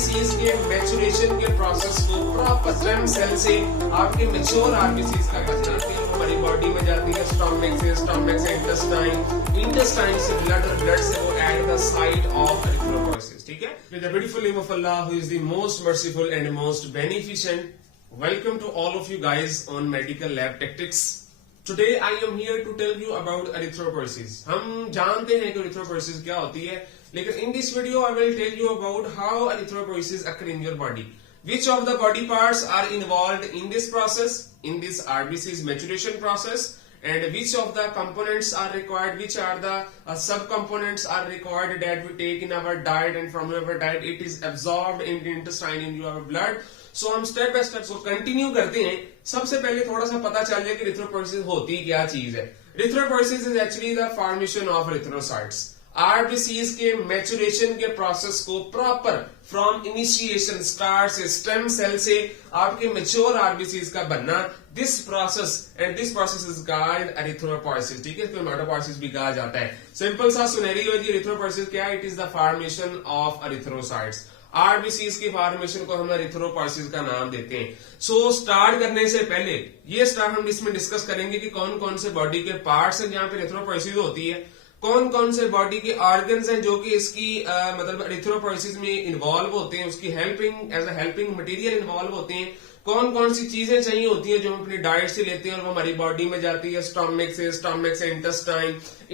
RBCs के maturation के process को प्रॉपर स्टेम सेल से आपके मैच्योर आरबीसीज का बनना है, वो हमारी बॉडी में जाती है स्टमक से इंटेस्टाइन से ब्लड और ब्लड से वो at the site of erythropoiesis. ठीक है, with the beautiful name of Allah who is the most merciful and most beneficent. Welcome to all of you guys on medical lab tactics. Today I am here to tell you about erythropoiesis. हम जानते हैं कि erythropoiesis क्या होती है, लेकिन in this video I will tell you about how erythropoiesis occur in your body. Which of the body parts are involved in this process, in this RBC's maturation process, and which of the components are required, which are the sub-components are required that we take in our diet, and from our diet it is absorbed in the intestine in your blood. So हम step by step continue करते हैं। सबसे पहले थोड़ा सा पता चल जाए कि एरिथ्रोपोइसिस होती क्या चीज है। Erythropoiesis is actually the formation of erythrocytes. RBCs के मैचुरेशन के प्रोसेस को प्रॉपर फ्रॉम इनिशिएशन स्टार्ट से स्टेम सेल से आपके मैच्योर आरबीसीज का बनना, this process is called erythropoiesis. ठीक है, इसको हेमाटोपोइसिस भी कहा जाता है। सिंपल सा सिनेरियो है, एरिथ्रोपोइसिस क्या है? It is the formation of erythrocytes. RBCs की फॉर्मेशन को हम एरिथ्रोपोइसिस का नाम देते हैं। सो स्टार्ट करने से पहले हम इसमें डिस्कस करेंगे कि कौन कौन से बॉडी के पार्ट्स हैं जहां पे एरिथ्रोपोइसिस होती है, कौन कौन से बॉडी के ऑर्गन्स हैं जो कि इसकी मतलब एरिथ्रोपोइसिस में इन्वॉल्व होते हैं, उसकी helping as a helping material involve होते हैं, कौन कौन सी चीजें चाहिए होती हैं जो हम अपनी डाइट से लेते हैं और वो हमारी बॉडी में जाती है स्टमक से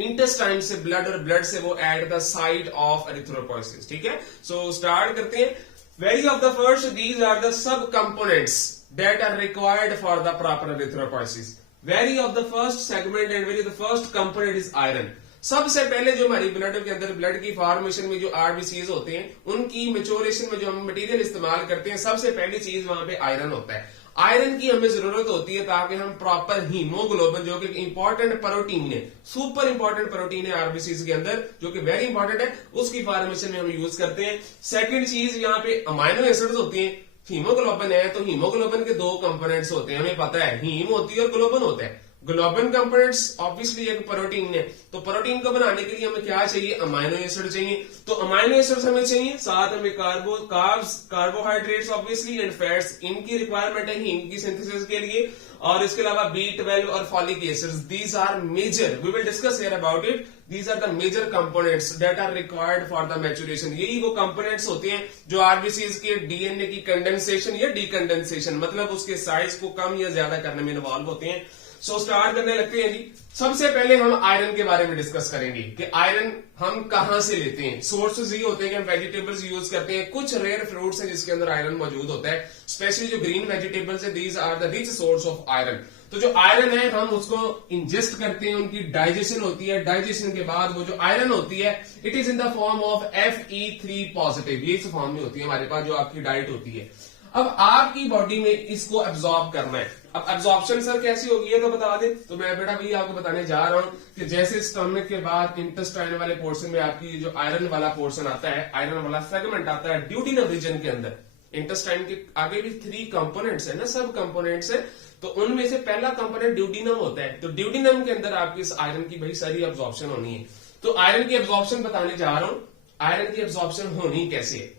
इंटेस्टाइन से ब्लड और ब्लड से वो at the site of erythropoiesis. ठीक है, सो स्टार्ट करते हैं। Very of the first, these are the sub components that are required for the proper erythropoiesis. Very of the first segment and very the first component is iron. सबसे पहले जो हमारी blood के अंदर blood की formation में जो RBCs होते हैं, उनकी मेच्योरेशन में जो हम मटेरियल इस्तेमाल करते हैं, सबसे पहली चीज वहां पे आयरन होता है। आयरन की हमें जरूरत होती है ताकि हम प्रॉपर हीमोग्लोबिन, जो कि इंपॉर्टेंट प्रोटीन है, सुपर इंपॉर्टेंट प्रोटीन है आरबीसीज के अंदर, जो कि वेरी इंपॉर्टेंट है, उसकी फॉर्मेशन में हम यूज करते हैं। सेकेंड चीज यहाँ पे अमाइनो एसिड्स होती है। हीमोग्लोबिन है तो हीमोग्लोबिन के दो कंपोनेंट्स होते हैं, हमें पता है, हीम होती है और ग्लोबिन होता है। ग्लोबिन कंपोनेंट्स ऑब्वियसली एक प्रोटीन है, तो प्रोटीन को बनाने के लिए हमें क्या चाहिए? अमाइनो एसिड चाहिए। तो अमाइनो एसिड्स हमें चाहिए, साथ हमें कार्बोहाइड्रेट्स ऑब्वियसली एंड फैट्स, इनकी रिक्वायरमेंट है हीम की सिंथेसिस के लिए। और इसके अलावा B12 और folic acids, these are major, we will discuss here about it, these are the major components that are required for the maturation. यही वो कंपोनेंट्स होते हैं जो आरबीसीज के डीएनए की कंडेंसेशन या डीकंडेंसेशन, मतलब उसके साइज को कम या ज्यादा करने में इन्वॉल्व होते हैं। सो स्टार्ट करने लगते हैं जी। सबसे पहले हम आयरन के बारे में डिस्कस करेंगे कि आयरन हम कहां से लेते हैं। सोर्सेज ये होते हैं कि हम वेजिटेबल्स यूज करते हैं, कुछ रेयर फ्रूट्स हैं जिसके अंदर आयरन मौजूद होता है, स्पेशली जो ग्रीन वेजिटेबल्स है, these are the rich source of iron. तो जो आयरन है हम उसको इंजेस्ट करते हैं, उनकी डाइजेशन होती है, डाइजेशन के बाद वो जो आयरन होती है, it is in the form of Fe3 positive, ये इस फॉर्म में होती है हमारे पास जो आपकी डाइट होती है। अब आपकी बॉडी में इसको एब्जॉर्ब करना है। अब एब्जॉर्प्शन सर कैसी होगी ये तो बता दे, तो मैं बेटा भैया आपको बताने जा रहा हूं कि जैसे स्टमक के बाद इंटेस्टाइन वाले पोर्शन में आपकी जो आयरन वाला पोर्शन आता है, आयरन वाला सेगमेंट आता है ड्यूडिनम रीजन के अंदर। इंटेस्टाइन के आगे भी 3 कंपोनेंट्स है ना, सब कंपोनेंट्स है, तो उनमें से पहला कंपोनेंट ड्यूडिनम होता है। तो ड्यूडिनम के अंदर आपकी इस आयरन की भाई सारी एब्जॉर्प्शन होनी है। तो आयरन की एब्जॉर्प्शन बताने जा रहा हूं, आयरन की एब्जॉर्प्शन होनी कैसे है।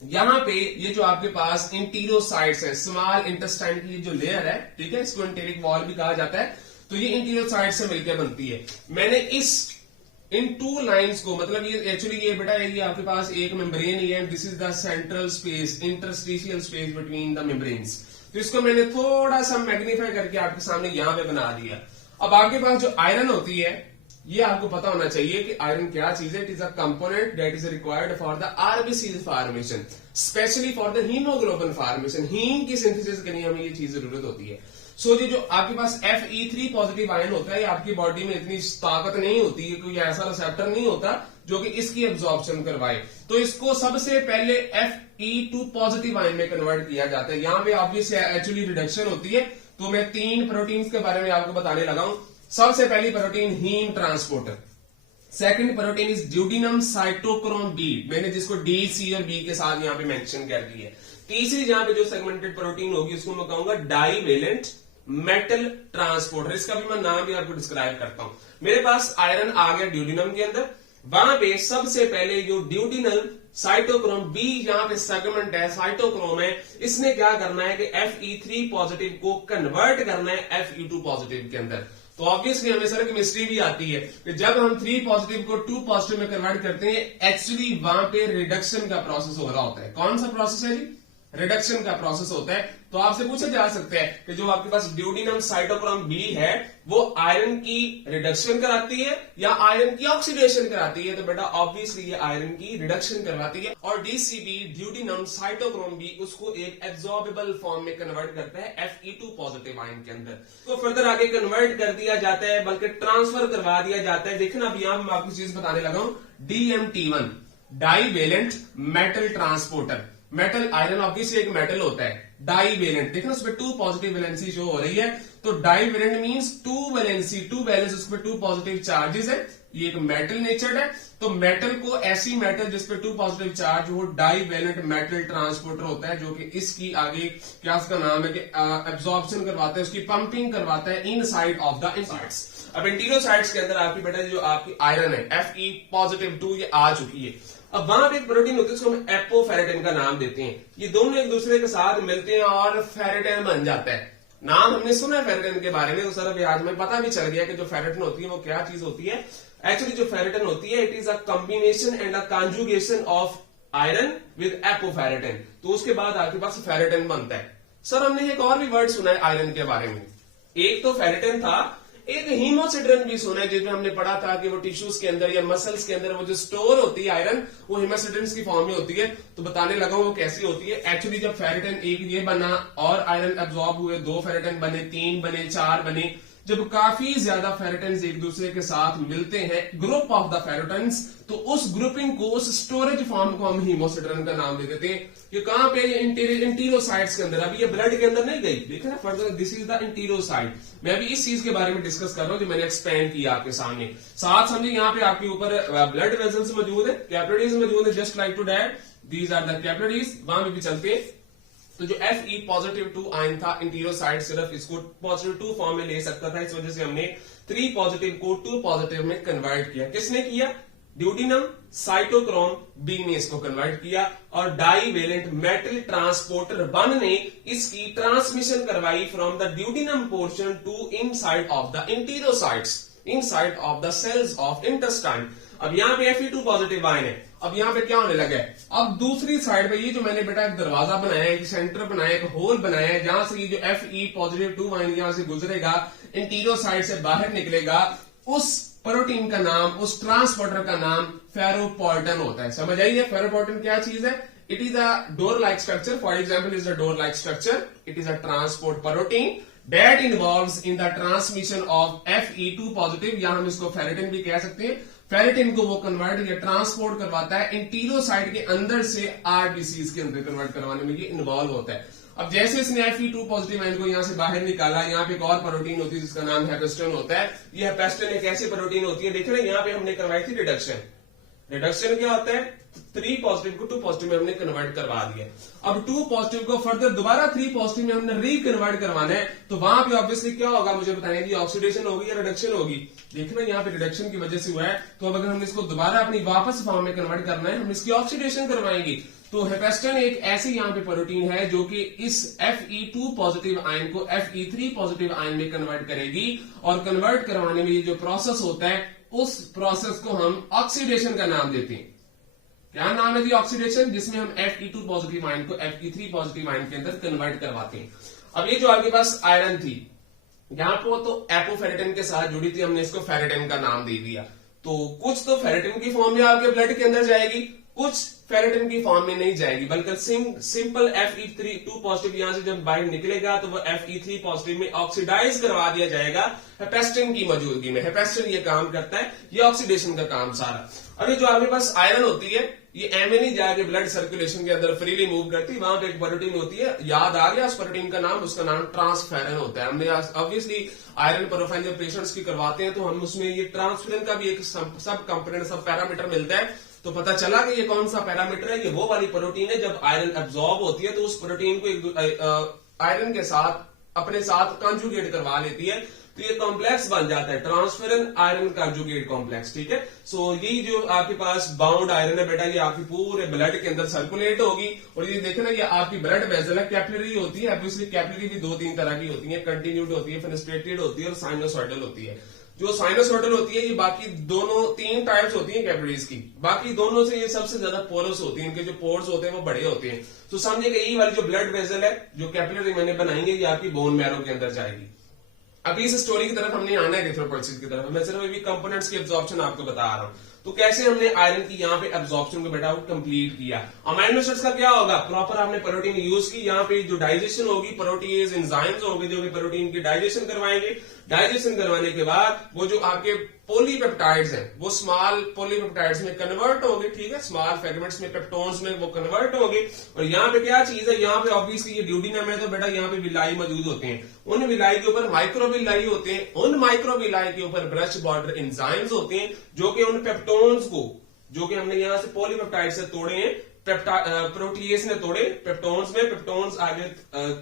यहां पे ये जो आपके पास इंटीरियोसाइट्स है, स्मॉल इंटेस्टाइन की जो लेयर है, ठीक है, इसको एंटेरिक वॉल भी कहा जाता है, तो ये इंटीरियोसाइट से मिलकर बनती है। मैंने इन 2 लाइंस को, मतलब ये एक्चुअली ये बेटा ये आपके पास एक मेम्ब्रेन ही है, this is the central space, interstitial space between the membranes. तो इसको मैंने थोड़ा सा मैग्नीफाई करके आपके सामने यहां पे बना दिया। अब आपके पास जो आयरन होती है, ये आपको पता होना चाहिए कि आयरन क्या चीज है। It is a component that is required for the RBCs formation, specially for the hemoglobin formation. Heme की सिंथेसिस के लिए हमें ये चीज जरूरत होती है। सो ये जो आपके पास Fe3 पॉजिटिव आयन होता है, आपकी बॉडी में इतनी ताकत नहीं होती है, कोई ऐसा रिसेप्टर नहीं होता जो कि इसकी एब्जॉर्प्शन करवाए, तो इसको सबसे पहले Fe2 पॉजिटिव आयन में कन्वर्ट किया जाता है। यहां पे ऑब्वियसली एक्चुअली रिडक्शन होती है। तो मैं 3 प्रोटीन्स के बारे में आपको बताने लगा हूं। सबसे पहली protein heme transporter, second protein is duodenum cytochrome B, मैंने जिसको डी, सी और बी के साथ यहां पे मेंशन कर दी है। तीसरी जहां पे जो सेगमेंटेड प्रोटीन होगी उसको मैं कहूंगा डाईवेलेंट मेटल ट्रांसपोर्टर। इसका भी मैं नाम भी आपको डिस्क्राइब करता हूं। मेरे पास आयरन आ गया ड्यूडिनम के अंदर, वहां पे सबसे पहले जो ड्यूडिनल साइटोक्रोम बी यहाँ पे सेगमेंट है, साइटोक्रोम है, इसने क्या करना है कि Fe3 पॉजिटिव को कन्वर्ट करना है Fe2 पॉजिटिव के अंदर। तो ऑब्वियसली हमें सर केमिस्ट्री भी आती है कि जब हम 3 पॉजिटिव को 2 पॉजिटिव में कन्वर्ट करते हैं, एक्चुअली वहां पे रिडक्शन का प्रोसेस हो रहा होता है। कौन सा प्रोसेस है जी? रिडक्शन का प्रोसेस होता है। तो आपसे पूछा जा सकता है कि जो आपके पास ड्यूडिनम साइटोक्रोम बी है वो आयरन की रिडक्शन कराती है या आयरन की ऑक्सीडेशन कराती है? तो बेटा ऑब्वियसली ये आयरन की रिडक्शन करवाती है। और डीसीबी ड्यूडिनम साइटोक्रोम बी उसको एक एब्जॉर्बेबल फॉर्म में कन्वर्ट करता है Fe2 पॉजिटिव आयन के अंदर। तो फर्दर आगे कन्वर्ट कर दिया जाता है, बल्कि ट्रांसफर करवा दिया जाता है। देखना अभी यहां मैं आपको चीज बताने लगा हूं, DMT1 divalent metal transporter. Metal iron obviously एक मेटल होता है, डाईवेलेंट, देखना उसमें 2 पॉजिटिव वैलेंसी शो हो रही है। तो डाईवेलेंट मींस 2 वैलेंसी, 2 वैलेंस, उसमें 2 पॉजिटिव चार्जेस है। ये एक मेटल नेचर्ड है। तो मेटल को, ऐसी मेटल जिसपे 2 पॉजिटिव चार्ज हो, डाईवेलेंट मेटल ट्रांसपोर्टर होता है, जो कि इसकी आगे क्या उसका नाम है कि एब्जॉर्प्शन करवाता है, उसकी पंपिंग करवाता है इनसाइड ऑफ द इंसाइड्स। अब इंटीरियोसाइट्स के अंदर आपकी बेटा जो आपकी आयरन है Fe पॉजिटिव 2 ये आ चुकी है। अब वहां पे एक प्रोटीन होती है उसको हम एपोफेरेटिन का नाम देते हैं। ये दोनों एक दूसरे के साथ मिलते हैं और फेरेटिन बन जाता है। नाम हमने सुना है फेरेटिन के बारे में, तो सर अभी आज में पता भी चल गया कि जो फेरेटिन होती है वो क्या चीज होती है। एक्चुअली जो फेरेटिन होती है it is a combination and a conjugation of iron with एपोफेरेटिन। तो उसके बाद आपके पास फेरेटिन बनता है। सर हमने एक और भी वर्ड सुना है आयरन के बारे में, एक तो फेरेटिन था, एक हीमोसिड्रिन भी सुना है, जिसमें हमने पढ़ा था कि वो टिश्यूज के अंदर या मसल्स के अंदर वो जो स्टोर होती है आयरन, वो हीमोसिड्रिन की फॉर्म में होती है। तो बताने लगा वो कैसी होती है। एक्चुअली जब फेरेटिन एक ये बना और आयरन एब्जॉर्ब हुए, 2 फेरेटिन बने, 3 बने, 4 बने, जब काफी ज्यादा फेरेटिन्स एक दूसरे के साथ मिलते हैं, ग्रुप ऑफ द फेरेटिन्स, तो उस ग्रुपिंग को, उस स्टोरेज फॉर्म को हम हीमोसिड्रिन का नाम दे देते हैं। ये कहां पे? इंटीरियोसाइट्स के अंदर। अभी ये ब्लड के अंदर नहीं गई, देखा ना फर्दर, दिस इज द इंटीरियोसाइट। मैं अभी इस चीज के बारे में डिस्कस कर रहा हूं जो मैंने एक्सपेंड किया आपके सामने। साथ समझे यहाँ पे आपके ऊपर ब्लड वेजल्स मौजूद है, कैपिलरीज मौजूद है, just like to that these are the capillaries. वहां पे भी चलते हैं। तो जो Fe पॉजिटिव 2 आयन था, इंटीरियोसाइट सिर्फ इसको पॉजिटिव 2 फॉर्म में ले सकता था, इस वजह से हमने 3 पॉजिटिव को 2 पॉजिटिव में कन्वर्ट किया। किसने किया? ड्यूडिनम साइटोक्रोम बी ने इसको कन्वर्ट किया और डाईवेलेंट मेटल ट्रांसपोर्टर 1 ने इसकी ट्रांसमिशन करवाई from the duodenum portion to inside of the enterocytes, inside of the cells of intestine. अब यहाँ पे Fe2 पॉजिटिव आयन है। अब यहाँ पे क्या होने लगा है? अब दूसरी साइड पे ये जो मैंने बेटा एक दरवाजा बनाया है, एक सेंटर बनाया, एक होल बनाया है, जहां से ये जो Fe पॉजिटिव 2 आयन यहां से गुजरेगा, इंटीरियोसाइट से बाहर निकलेगा, उस प्रोटीन का नाम, उस ट्रांसपोर्टर का नाम फेरोपोर्टिन होता है। समझ आइए फेरोपोर्टिन क्या चीज है? It is a door like structure, for example is a door like structure, it is a transport protein that involves in the transmission of Fe2 positive, या हम इसको फेरेटिन भी कह सकते हैं। फेरेटिन को वो कन्वर्ट या ट्रांसपोर्ट करवाता है इंटीरियोसाइट के अंदर से आरबीसीज के अंदर कन्वर्ट करवाने में ये इन्वॉल्व होता है। अब जैसे इसने Fe2 पॉजिटिव आयन को यहां से बाहर निकाला, यहाँ पे एक और प्रोटीन होती है जिसका नाम हेपेस्टिन होता है। ये हेपेस्टिन एक ऐसी प्रोटीन होती है, देख रहे हैं यहाँ पे हमने करवाई थी रिडक्शन। रिडक्शन क्या होता है? 3 पॉजिटिव को 2 पॉजिटिव में हमने कन्वर्ट करवा दिया। अब 2 पॉजिटिव को फर्दर दोबारा 3 पॉजिटिव में हमने रिकन्वर्ट करवाना है, तो वहां पे ऑब्वियसली क्या होगा मुझे बताने की, ऑक्सीडेशन होगी या रिडक्शन होगी? देखना यहाँ पे रिडक्शन की वजह से हुआ है, तो अब अगर हमने इसको दोबारा अपनी वापस फॉर्म में कन्वर्ट करना है, हम इसकी ऑक्सीडेशन करवाएंगे। तो हेपेस्टिन एक ऐसी यहाँ पे प्रोटीन है जो कि इस Fe2 पॉजिटिव आयन को Fe3 पॉजिटिव आयन में कन्वर्ट करेगी, और कन्वर्ट करवाने में ये जो प्रोसेस होता है, उस प्रोसेस को हम ऑक्सीडेशन का नाम देते हैं। क्या नाम है जी? ऑक्सीडेशन, जिसमें हम Fe2 पॉजिटिव आयन को Fe3 पॉजिटिव आयन के अंदर कन्वर्ट करवाते हैं। अब ये जो आपके पास आयरन थी यहाँ पे, तो एपोफेरेटिन के साथ जुड़ी थी, हमने इसको फेरेटिन का नाम दे दिया। तो कुछ तो फेरेटिन की फॉर्म में आपके ब्लड के अंदर जाएगी, कुछ फेरेटिन की फॉर्म में नहीं जाएगी, बल्कि सिंपल Fe2 पॉजिटिव यहां से जब बाहर निकलेगा तो वो Fe3 पॉजिटिव में ऑक्सीडाइज करवा दिया जाएगा हेपेस्टिन की मौजूदगी में। हेपेस्टिन ये काम करता है, ये ऑक्सीडेशन का काम सारा। अभी जो आपके पास आयरन होती है, ये एम नहीं जाके ब्लड सर्कुलेशन के अंदर फ्रीली मूव करती, वहां पे एक प्रोटीन होती है, याद आ गया उस प्रोटीन का नाम, उसका नाम ट्रांसफेरन होता है। हमने ऑब्वियसली आयरन प्रोफाइल जब पेशेंट्स की करवाते हैं तो हम उसमें ये ट्रांसफेरन का भी एक सब कंपोनेंट, सब पैरामीटर मिलता है। तो पता चला कि ये कौन सा पैरामीटर है, ये वो वाली प्रोटीन है जब आयरन एब्जॉर्ब होती है तो उस प्रोटीन को आयरन के साथ अपने साथ कंजुगेट करवा लेती है, तो ये कॉम्प्लेक्स बन जाता है ट्रांसफेरेंट आयरन कंजुगेट कॉम्प्लेक्स, ठीक है। सो ये जो आपके पास बाउंड आयरन है बेटा, ये आपके पूरे ब्लड के अंदर सर्कुलेट होगी, और ये देखे ना, ये आपकी ब्लड वेसल है, कैपिलरी होती है। ऑब्वियसली कैपिलरी भी 2-3 तरह की होती है, कंटिन्यूड होती है, फेनेस्ट्रेटेड होती है और साइनोसॉइडल होती है। जो साइनोसॉइडल होती है ये बाकी दोनों 3 टाइप्स होती हैं कैपिलरीज की, बाकी दोनों से ये सबसे ज्यादा पोरस होती है, इनके जो पोर्स होते हैं वो बड़े होते हैं। तो समझिएगा ये वाली जो ब्लड वेसल है, जो कैपिलरी मैंने बनाएंगे, ये आपकी बोन मैरो के अंदर जाएगी। अभी इस स्टोरी की तरफ हमने आना है, एरिथ्रोपोइसिस की तरफ। मैं सिर्फ अभी कंपोनेंट्स की एब्जॉर्प्शन आपको बता रहा हूं। तो कैसे हमने आयरन की यहाँ पे एब्जॉर्प्शन को बेटा वो कंप्लीट किया। अमाइनो एसिड्स का क्या होगा, प्रॉपर आपने प्रोटीन यूज की, यहाँ पे जो डाइजेशन होगी, प्रोटीज एंजाइम्स होंगे जो कि प्रोटीन की डाइजेशन करवाएंगे। डाइजेशन करवाने के बाद वो जो आपके पॉलीपेप्टाइड्स हैं वो स्मॉल पॉलीपेप्टाइड्स में कन्वर्ट होंगे, ठीक है, स्मॉल फ्रेगमेंट्स में, पेप्टोन्स में वो कन्वर्ट होंगे। और यहाँ पे क्या चीज है, यहाँ पे ऑब्वियसली ये ड्यूडिनम है, तो बेटा यहाँ पे विलाई मौजूद होते हैं। उन विलाई के ऊपर माइक्रोविलाई होते हैं, उन माइक्रोविलाई के ऊपर ब्रश बॉर्डर एंजाइम्स होते हैं जो कि उन पेप्टोन्स को, जो कि हमने यहाँ से पॉलीपेप्टाइड से तोड़े हैं, प्रोटीएस ने तोड़े पेप्टोन्स में, पेप्टोन्स आगे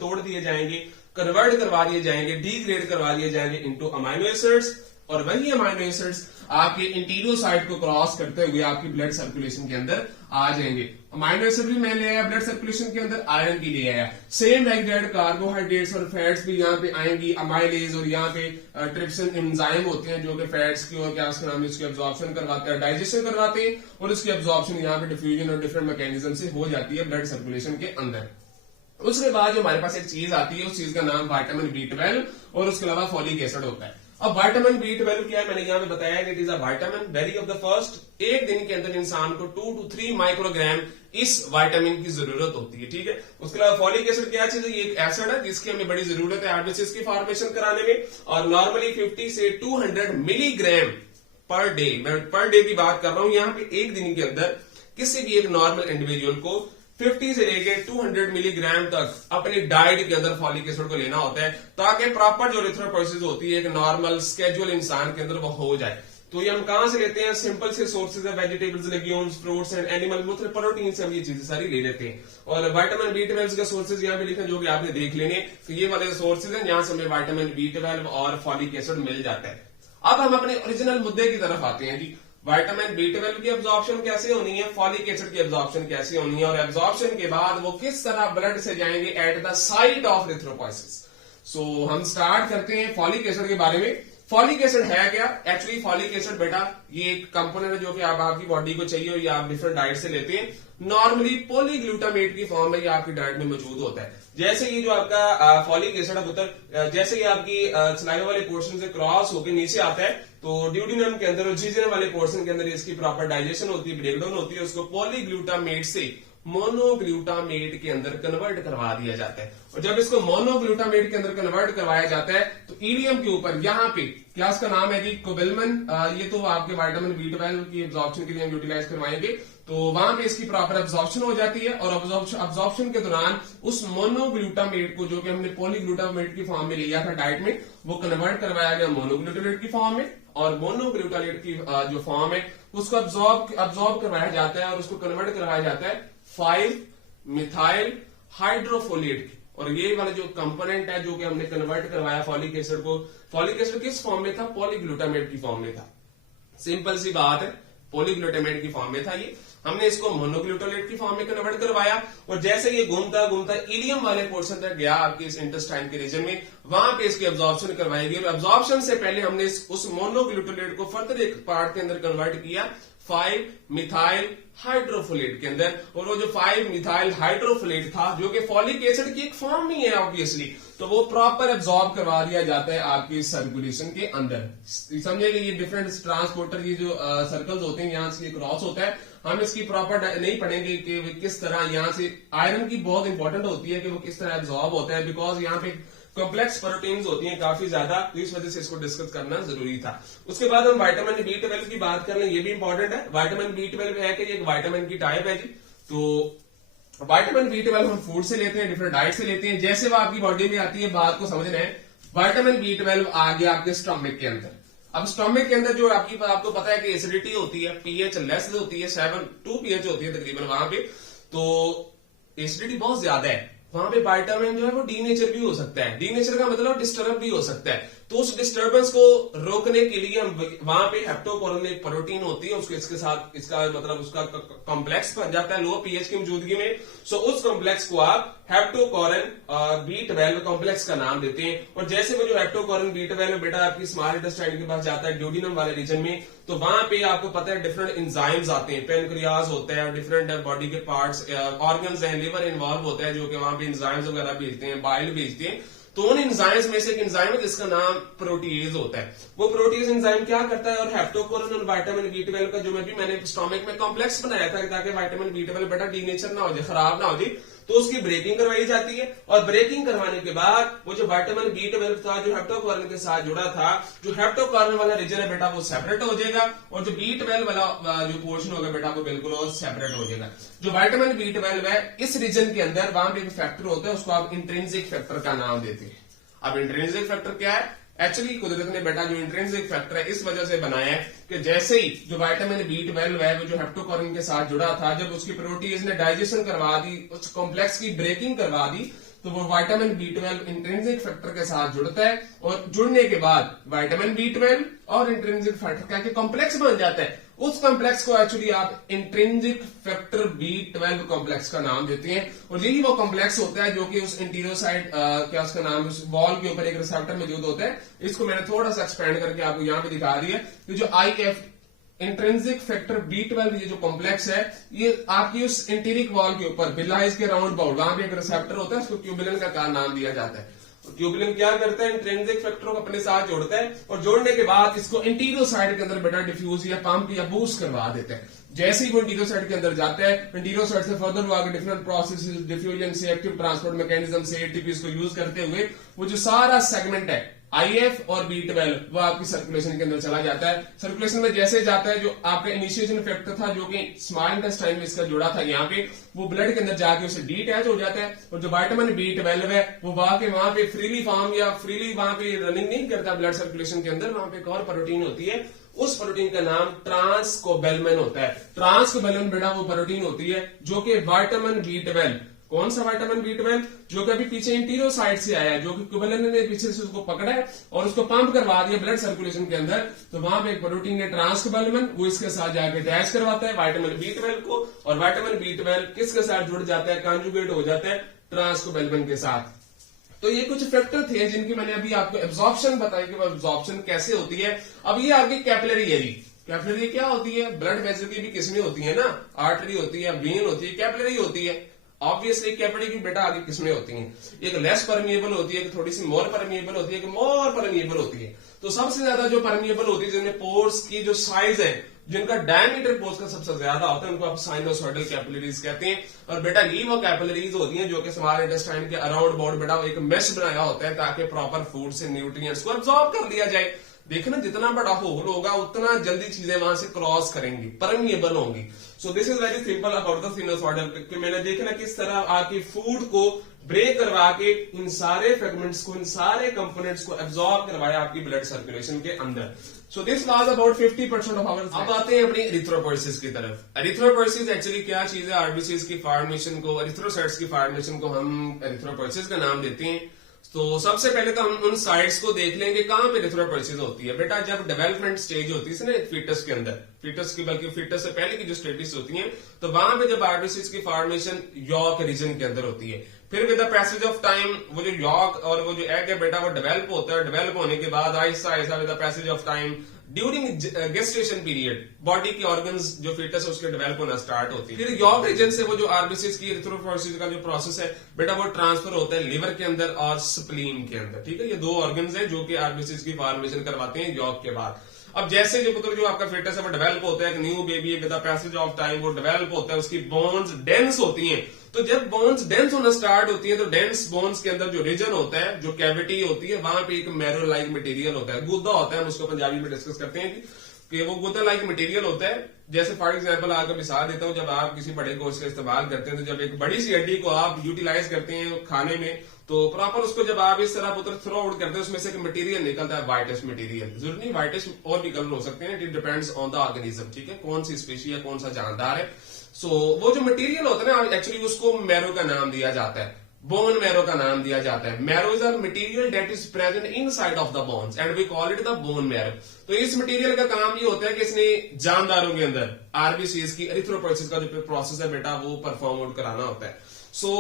तोड़ दिए जाएंगे, कन्वर्ट करवा दिए जाएंगे, डीग्रेड करवा दिए जाएंगे इनटू अमाइनो एसिड्स, और वही अमाइनो एसिड्स आपके इंटीरियोसाइट को क्रॉस करते हुए आपकी ब्लड सर्कुलेशन के अंदर आ जाएंगे। अमाइनो एसिड भी मैं ले आया ब्लड सर्कुलेशन के अंदर, आयरन भी ले आया। सेम लाइक दैट कार्बोहाइड्रेट्स और फैट्स भी यहाँ पे आएंगी, अमाइलेज, और यहाँ पे ट्रिप्सिन एंजाइम होते हैं जो कि फैट्स की और क्या उसका नाम है, उसकी एब्जॉर्प्शन करवाते हैं, डाइजेशन करवाते हैं, और उसकी एब्जॉर्प्शन यहाँ पे डिफ्यूजन और डिफरेंट मैकेनिज्म से हो जाती है ब्लड सर्कुलेशन के अंदर। उसके बाद जो हमारे पास एक चीज आती है, उस चीज का नाम विटामिन B12 और उसके अलावा फॉलिक एसिड होता है। अब विटामिन B12 क्या है, मैंने यहाँ पे बताया कि it is a vitamin very of the first. एक दिन के अंदर इंसान को 2 to 3 माइक्रोग्राम इस विटामिन की जरूरत होती है, ठीक है। उसके अलावा फॉलिक एसिड क्या चीज है, ये एक एसिड है जिसकी हमें बड़ी जरूरत है आरबीसी की फॉर्मेशन कराने में, और नॉर्मली 50 से 200 मिलीग्राम पर डे, मैं पर डे की बात कर रहा हूं। यहाँ पे एक दिन के अंदर किसी भी एक नॉर्मल इंडिविजुअल को 50 से लेके 200 मिलीग्राम तक अपनी डाइट के अंदर फॉलिक एसिड को लेना होता है, ताकि प्रॉपर जो एरिथ्रोपोइसिस होती है एक नॉर्मल स्केड्यूल इंसान के अंदर वो हो जाए। तो ये हम कहां से लेते हैं, सिंपल से सोर्सेज है, vegetables, legumes, fruits and animal, मतलब प्रोटीन से हम ये चीजें सारी ले लेते हैं। और विटामिन B12 के सोर्सेज यहाँ पे लिखे जो कि आपने देख लेंगे, तो ये वाले सोर्सेज हैं जहां से हमें विटामिन B12 और फॉलिक एसिड मिल जाता है। अब हम अपने ओरिजिनल मुद्दे की तरफ आते हैं जी, विटामिन B12 की एब्जॉर्प्शन कैसे होनी है, फॉलिक एसिड की एब्जॉर्प्शन कैसे होनी है, और एब्जॉर्प्शन के बाद वो किस तरह ब्लड से जाएंगे at the site of erythropoiesis. So हम स्टार्ट करते हैं फॉलिक एसिड के बारे में। फॉलिक एसिड है क्या, एक्चुअली फॉलिक एसिड बेटा ये एक कंपोनेंट है जो कि आप आपकी बॉडी को चाहिए और ये आप डिफरेंट डाइट से लेते हैं। नॉर्मली पॉलीग्लूटामेट की फॉर्म में ये आपकी डाइट में मौजूद होता है। जैसे ये जो आपका फॉलिक एसिड है पुत्र, जैसे ये आपकी सलाइवा वाले पोर्शन से क्रॉस होकर नीचे आता है, तो ड्यूडिनम के अंदर और जीजन वाले पोर्शन के अंदर इसकी प्रॉपर डाइजेशन होती है, ब्रेकडाउन होती है, उसको पॉलीग्लूटामेट से मोनोग्लूटामेट के अंदर कन्वर्ट करवा दिया जाता है। और जब इसको मोनोग्लूटामेट के अंदर कन्वर्ट करवाया जाता है तो इलियम के ऊपर यहाँ पे क्या उसका नाम है जी, कोबिलमन, ये तो आपके विटामिन B12 की एब्जॉर्प्शन के लिए हम यूटिलाइज करवाएंगे, तो वहां पे इसकी प्रॉपर एब्जॉर्प्शन हो जाती है। और एब्जॉर्प्शन के दौरान उस मोनोग्लूटामेट को जो कि हमने पॉलीग्लूटामेट की फॉर्म में लिया था डाइट में, वो कन्वर्ट करवाया गया मोनोग्लूटामेट की फॉर्म में, और मोनोग्लूटामेट की जो फॉर्म है उसको अब्जॉर्ब करवाया जाता है और उसको कन्वर्ट करवाया जाता है 5 मिथाइल हाइड्रोफोलेट। और ये वाला जो कंपोनेंट है जो कि हमने कन्वर्ट करवाया फॉलिक एसिड को, फॉलिक एसिड किस फॉर्म में था, पॉलीग्लूटामेट की फॉर्म में था। सिंपल सी बात है, पॉलीग्लूटामेट की फॉर्म में था ये, हमने इसको मोनोग्लूटामेट की फॉर्म में कन्वर्ट करवाया। और जैसे ये घूमता घूमता इलियम वाले पोर्शन तक गया आपके इस इंटेस्टाइन के रीजन में, वहां पे इसकी एब्जॉर्प्शन करवाई गई। और एब्जॉर्प्शन से पहले हमने उस मोनोग्लूटामेट को फर्दर एक पार्ट के अंदर कन्वर्ट किया 5 मिथाइल हाइड्रोफोलेट के अंदर। और वो जो 5 मिथाइल हाइड्रोफोलेट था जो कि फॉलिक एसिड की एक फॉर्म में है ऑब्वियसली, तो वो प्रॉपर एब्जॉर्ब करवा दिया जाता है आपकी सर्कुलेशन के अंदर। समझिए कि ये डिफरेंट ट्रांसपोर्टर की जो सर्कल्स होते हैं यहाँ से क्रॉस होता है, हम इसकी प्रॉपर नहीं पढ़ेंगे कि किस तरह यहाँ से आयरन की बहुत इंपॉर्टेंट होती है कि वो किस तरह एब्जॉर्ब होता है, बिकॉज यहाँ पे कॉम्प्लेक्स प्रोटीन्स होती हैं काफी ज्यादा, तो इस वजह से इसको डिस्कस करना जरूरी था। उसके बाद हम विटामिन B12 की बात कर लें, ये भी इंपॉर्टेंट है। विटामिन B12 है कि ये एक विटामिन की टाइप है जी। तो विटामिन B12 हम फूड से लेते हैं, डिफरेंट डाइट से लेते हैं, जैसे वो आपकी बॉडी में आती है, बात को समझना है। विटामिन B12 आ गया आपके स्टमक के अंदर। अब स्टमक के अंदर जो आपको पता है कि एसिडिटी होती है, pH लेस होती है, 7.2 pH होती है तकरीबन वहां पे, तो एसिडिटी बहुत ज्यादा है, वहां पे विटामिन जो है वो डीनेचर भी हो सकता है। डीनेचर का मतलब डिस्टर्ब भी हो सकता है। तो उस डिस्टर्बेंस को रोकने के लिए हम वहां पे हेप्टोकोरन एक प्रोटीन होती है, उसको इसके साथ इसका मतलब उसका कॉम्प्लेक्स बन जाता है लो पीएच की मौजूदगी में। सो उस कॉम्प्लेक्स को आप हेप्टोकोरन B12 कॉम्प्लेक्स का नाम देते हैं। और जैसे वो जो हेप्टोकोरन B12 बेटा आपकी स्मॉल इंटेस्टाइन के पास जाता है ड्यूडिनम वाले रीजन में, तो वहां पे आपको पता है डिफरेंट एंजाइम्स आते हैं, पेनक्रियाज होता है, डिफरेंट बॉडी के पार्ट्स ऑर्गन्स हैं, लिवर इन्वॉल्व होता है जो कि वहां पे एंजाइम्स वगैरह भेजते हैं, बाइल भेजते हैं। तो उन एंजाइम्स में से एक एंजाइम है जिसका नाम प्रोटीज होता है। वो प्रोटीज एंजाइम क्या करता है, और हेप्टोकोरन और विटामिन B12 का जो मैंने स्टोमक में कॉम्प्लेक्स बनाया था ताकि विटामिन B12 बेटा डीनेचर ना हो जाए, खराब ना हो जाए, तो उसकी ब्रेकिंग करवाई जाती है। और ब्रेकिंग करवाने के बाद वो जो विटामिन B12 था जो हेप्टोकोरन के साथ जुड़ा था, जो हेप्टोकोरन वाला रीजन है बेटा वो सेपरेट हो जाएगा, और जो B12 वाला जो पोर्शन होगा बेटा वो बिल्कुल और सेपरेट हो जाएगा। जो विटामिन B12 है इस रीजन के अंदर वहां पे एक फैक्टर होता है, उसको आप इंट्रिंसिक फैक्टर का नाम देते हैं। अब इंट्रिंसिक फैक्टर क्या है, एक्चुअली कुदरत ने बेटा जो इंट्रिंसिक फैक्टर है इस वजह से बनाया है कि जैसे ही जो विटामिन B12 है वो जो हेप्टोकोरन के साथ जुड़ा था, जब उसकी प्रोटीज ने डाइजेशन करवा दी, उस कॉम्प्लेक्स की ब्रेकिंग करवा दी, तो वो विटामिन B12 इंट्रिंसिक फैक्टर के साथ जुड़ता है, और जुड़ने के बाद विटामिन B12 और इंट्रिंसिक फैक्टर का कॉम्प्लेक्स बन जाता है। उस कॉम्प्लेक्स को एक्चुअली आप इंट्रिंसिक फैक्टर B12 कॉम्प्लेक्स का नाम देते हैं। और यही वो कॉम्प्लेक्स होता है जो कि उस इंटीरियर साइड क्या उसका नाम, उस वॉल के ऊपर एक रिसेप्टर मौजूद होता है। इसको मैंने थोड़ा सा एक्सपेंड करके आपको यहाँ पे दिखा दिया कि जो IF इंट्रिंसिक फैक्टर B12 ये जो कॉम्प्लेक्स है, ये आपकी उस इंटीरियर वॉल के ऊपर बिल्ला इसके राउंड बाउंड वहां पे एक रिसेप्टर होता है, उसको ट्यूबुलिन का नाम दिया जाता है। ट्यूबुलिन क्या करता है, इंट्रिंसिक फैक्टर को अपने साथ जोड़ता है, और जोड़ने के बाद इसको इंटीरियर साइड के अंदर बेटा डिफ्यूज या पंप या बूस्ट करवा देता है। जैसे ही वो इंटीरियर साइड के अंदर जाता है, इंटीरियर साइड से फर्दर वो आगे डिफरेंट प्रोसेस डिफ्यूजन से, एक्टिव ट्रांसपोर्ट मैकेनिज्म से, ATPs को यूज करते हुए वो जो सारा सेगमेंट है IF और B12 वो आपकी सर्कुलेशन के अंदर चला जाता है। सर्कुलेशन में जैसे जाता है, जो आपका इनिशिएशन फैक्टर था जो कि स्मॉल इंटेस्टाइन में इसका जुड़ा था यहाँ पे, वो ब्लड के अंदर जाके उसे डीअटैच हो जाता है, और जो विटामिन B12 है वो वहां पे फ्रीली फॉर्म या फ्रीली वहां पे रनिंग नहीं करता ब्लड सर्कुलेशन के अंदर। वहां पे एक और प्रोटीन होती है, उस प्रोटीन का नाम ट्रांसकोबैलमिन होता है। ट्रांसकोबैलमिन बेटा वो प्रोटीन होती है जो कि विटामिन B12, कौन सा विटामिन B12 जो कि अभी पीछे इंटीरियर साइड से आया है, जो कि कोबैलमिन ने पीछे से उसको पकड़ा है और उसको पंप करवा दिया ब्लड सर्कुलेशन के अंदर, तो वहां पे एक प्रोटीन है ट्रांसकोबैलमिन, वो इसके साथ जाके अटैच करवाता है विटामिन B12 को, और विटामिन B12 किसके साथ जुड़ जाता है, कॉन्जुगेट हो जाता है ट्रांसकोबैलमिन के साथ। तो ये कुछ फैक्टर थे जिनकी मैंने अभी आपको एब्जॉर्प्शन बताई कि एब्जॉर्प्शन कैसे होती है। अब ये आपकी कैपिलरी है जी। कैपिलरी क्या होती है, ब्लड वेसल की भी किस्में होती है ना, आर्टरी होती है, वेन होती है, कैपिलरी होती है। ऑब्वियसली कैपिलरी की बेटा आगे किस्में होती हैं, एक लेस परमिएबल होती है, थोड़ी सी मोर परमिएबल होती है, मोर परमिएबल होती है। तो सबसे ज्यादा जो परमिएबल होती है, जिनमें पोर्स की जो साइज है, जिनका डायमीटर पोर्स का सबसे ज्यादा होता है, उनको आप साइनोसॉइडल कैपिलरीज कहते हैं। और बेटा ये वो कैपिलरीज होती हैं जो कि स्मॉल इंटेस्टाइन के अराउंड बाउंड बेटा एक मेश बनाया होता है ताकि प्रॉपर फूड से न्यूट्रिएंट्स को एब्जॉर्ब कर लिया जाए। देखना जितना बड़ा होल होगा उतना जल्दी चीजें वहां से क्रॉस करेंगी, परमिएबल होंगी। सो this is very simple about the sinusoidal कि मैंने देखना किस तरह आपकी फूड को ब्रेक करवा के इन सारे फ्रेगमेंट्स को, इन सारे कंपोनेंट्स को एब्जॉर्ब करवाया आपकी ब्लड सर्कुलेशन के अंदर। So this was about 50% of our. अब आते हैं अपनी एरिथ्रोपोइसिस की तरफ। एरिथ्रोपोइसिस एक्चुअली क्या चीज है, आरबीसीज की फॉर्मेशन को, एरिथ्रोसाइट्स की फॉर्मेशन को हम एरिथ्रोपोइसिस का नाम देते हैं। तो सबसे पहले तो हम उन साइट्स को देख लेंगे कहां पे एरिथ्रोपोइसिस होती है। बेटा जब डेवलपमेंट स्टेज होती है ना फीटस के अंदर, फीटस की बल्कि फीटस से पहले की जो स्टेजेस होती हैं, तो वहां पे जब आरबीसीज की फॉर्मेशन यॉर्क रीजन के अंदर होती है। फिर with the passage of time वो जो यॉर्क और वो जो एग है बेटा वो डेवलप होता है। डेवलप होने के बाद Aahista Aahista with the passage of time during gestation period body की ऑर्गन्स जो फीटस है उसके डेवलप होना स्टार्ट होती है। फिर यॉर्क रीजन से वो जो आरबीसीज की एरिथ्रोपोइसिस का जो प्रोसेस है बेटा वो ट्रांसफर होता है लिवर के अंदर और स्प्लीन के अंदर। ठीक है, ये दो ऑर्गन्स हैं जो कि आरबीसीज की फॉर्मेशन करवाते हैं यॉर्क के बाद। अब जैसे जो पुत्र जो आपका फीटस है वो डेवलप होता है, एक new baby with the passage of time वो डेवलप होता है, उसकी बोन्स डेंस होती हैं। तो जब बोन्स डेंस होना स्टार्ट होती है तो डेंस बोन्स के अंदर जो रीजन होता है, जो कैविटी होती है, वहां पे एक मैरो लाइक मटेरियल होता है, गुद्दा होता है। हम उसको पंजाबी में डिस्कस करते हैं कि वो गुद्दा लाइक मटेरियल होता है। जैसे फॉर एग्जांपल आपको मिसाल देता हूं, जब आप किसी बड़े गोश्त का इस्तेमाल करते हैं तो जब एक बड़ी सी हड्डी को आप यूटिलाइज करते हैं खाने में, तो प्रॉपर उसको जब आप इस तरह पुत्र थ्रो आउट करते हैं उसमें से एक मटेरियल निकलता है, व्हाइटिश मटेरियल। जरूर नहीं, व्हाइटिश और भी कलर हो सकते हैं, it depends on the organism. ठीक है, कौन सी स्पीशी है, कौन सा जानदार है। सो वो जो मटेरियल होता है ना एक्चुअली उसको मैरो का नाम दिया जाता है। बोन मैरो का नाम दिया जाता है। Marrow is a material that is present inside of the bones and we call it the bone marrow. तो इस मटेरियल का काम ये होता है कि इसने जानदारों के अंदर आरबीसीज की एरिथ्रोपोइसिस का जो प्रोसेस है बेटा वो परफॉर्म आउट कराना होता है। सो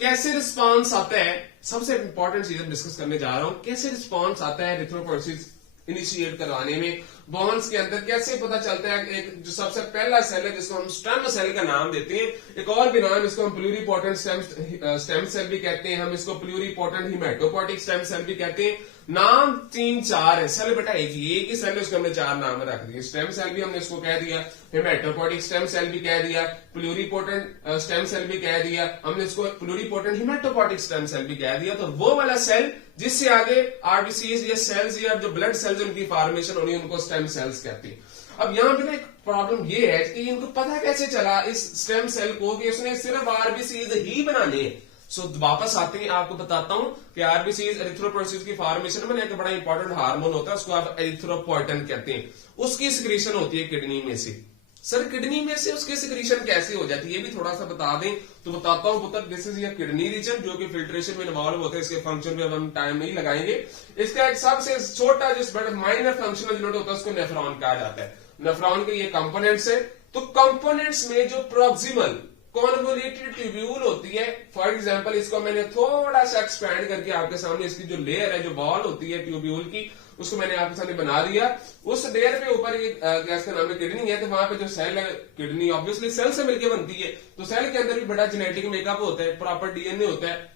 कैसे रिस्पॉन्स आता है, सबसे इंपॉर्टेंट चीज डिस्कस करने जा रहा हूं, कैसे रिस्पॉन्स आता है एरिथ्रोपोइसिस इनिशिएट करवाने में, बोन्स के अंदर कैसे पता चलता है। एक जो सबसे पहला सेल है जिसको हम स्टेम सेल का नाम देते हैं, एक और भी नाम इसको हम प्लूरीपोटेंट स्टेम सेल भी कहते हैं, हम इसको प्लूरीपोटेंट हिमेटोपोटिक स्टेम सेल भी कहते हैं। नाम 3-4 है, सेल बेटा एक ही सेल है, उसके हमने 4 नाम रख दिए। स्टेम सेल भी हमने इसको कह दिया, हिमेटोपोटिक स्टेम सेल भी कह दिया, प्लूरीपोटेंट स्टेम सेल भी कह दिया, हमने इसको प्लूरीपोटेंट हिमेटोपोटिक स्टेम सेल भी कह दिया। तो वो वाला सेल जिससे आगे आरबीसीज या सेल्स या जो ब्लड सेल्स उनकी फॉर्मेशन होनी है उनको स्टेम सेल्स कहते हैं। अब यहाँ पे ना एक प्रॉब्लम ये है कि इनको पता कैसे चला इस स्टेम सेल को कि उसने सिर्फ आरबीसीज ही बनाने हैं। सो वापस आते हैं, आपको बताता हूं कि आरबीसीज एरिथ्रोपोइसिस की फॉर्मेशन में एक बड़ा इंपॉर्टेंट हार्मोन होता है, उसको आप एरिथ्रोपोइटिन कहते हैं। उसकी सिक्रीशन होती है किडनी में से। सर किडनी में से उसकी सिक्रीशन कैसे हो जाती है ये भी थोड़ा सा बता दें तो बताता हूं पुत्र। दिस इज ये किडनी रीजन जो कि फिल्ट्रेशन में इन्वॉल्व होता है, इसके फंक्शन में अब हम टाइम नहीं लगाएंगे। इसका एक सबसे छोटा जो माइनर फंक्शनल यूनिट होता है उसको नेफ्रॉन कहा जाता है। नेफ्रॉन के ये कंपोनेंट्स है। तो कंपोनेंट्स में जो प्रोक्सिमल कॉन्वोल्यूटेड ट्यूब्यूल होती है, फॉर एग्जांपल इसको मैंने थोड़ा सा एक्सपैंड करके आपके सामने इसकी जो लेयर है, जो बॉल होती है ट्यूब्यूल की, उसको मैंने आपके सामने बना दिया। उस लेयर पे ऊपर ये क्या इसका नाम है किडनी है। तो वहां पे जो सेल है, किडनी ऑब्वियसली सेल से मिलकर बनती है, तो सेल के अंदर भी बड़ा जेनेटिक मेकअप होता है, प्रॉपर डीएनए होता है।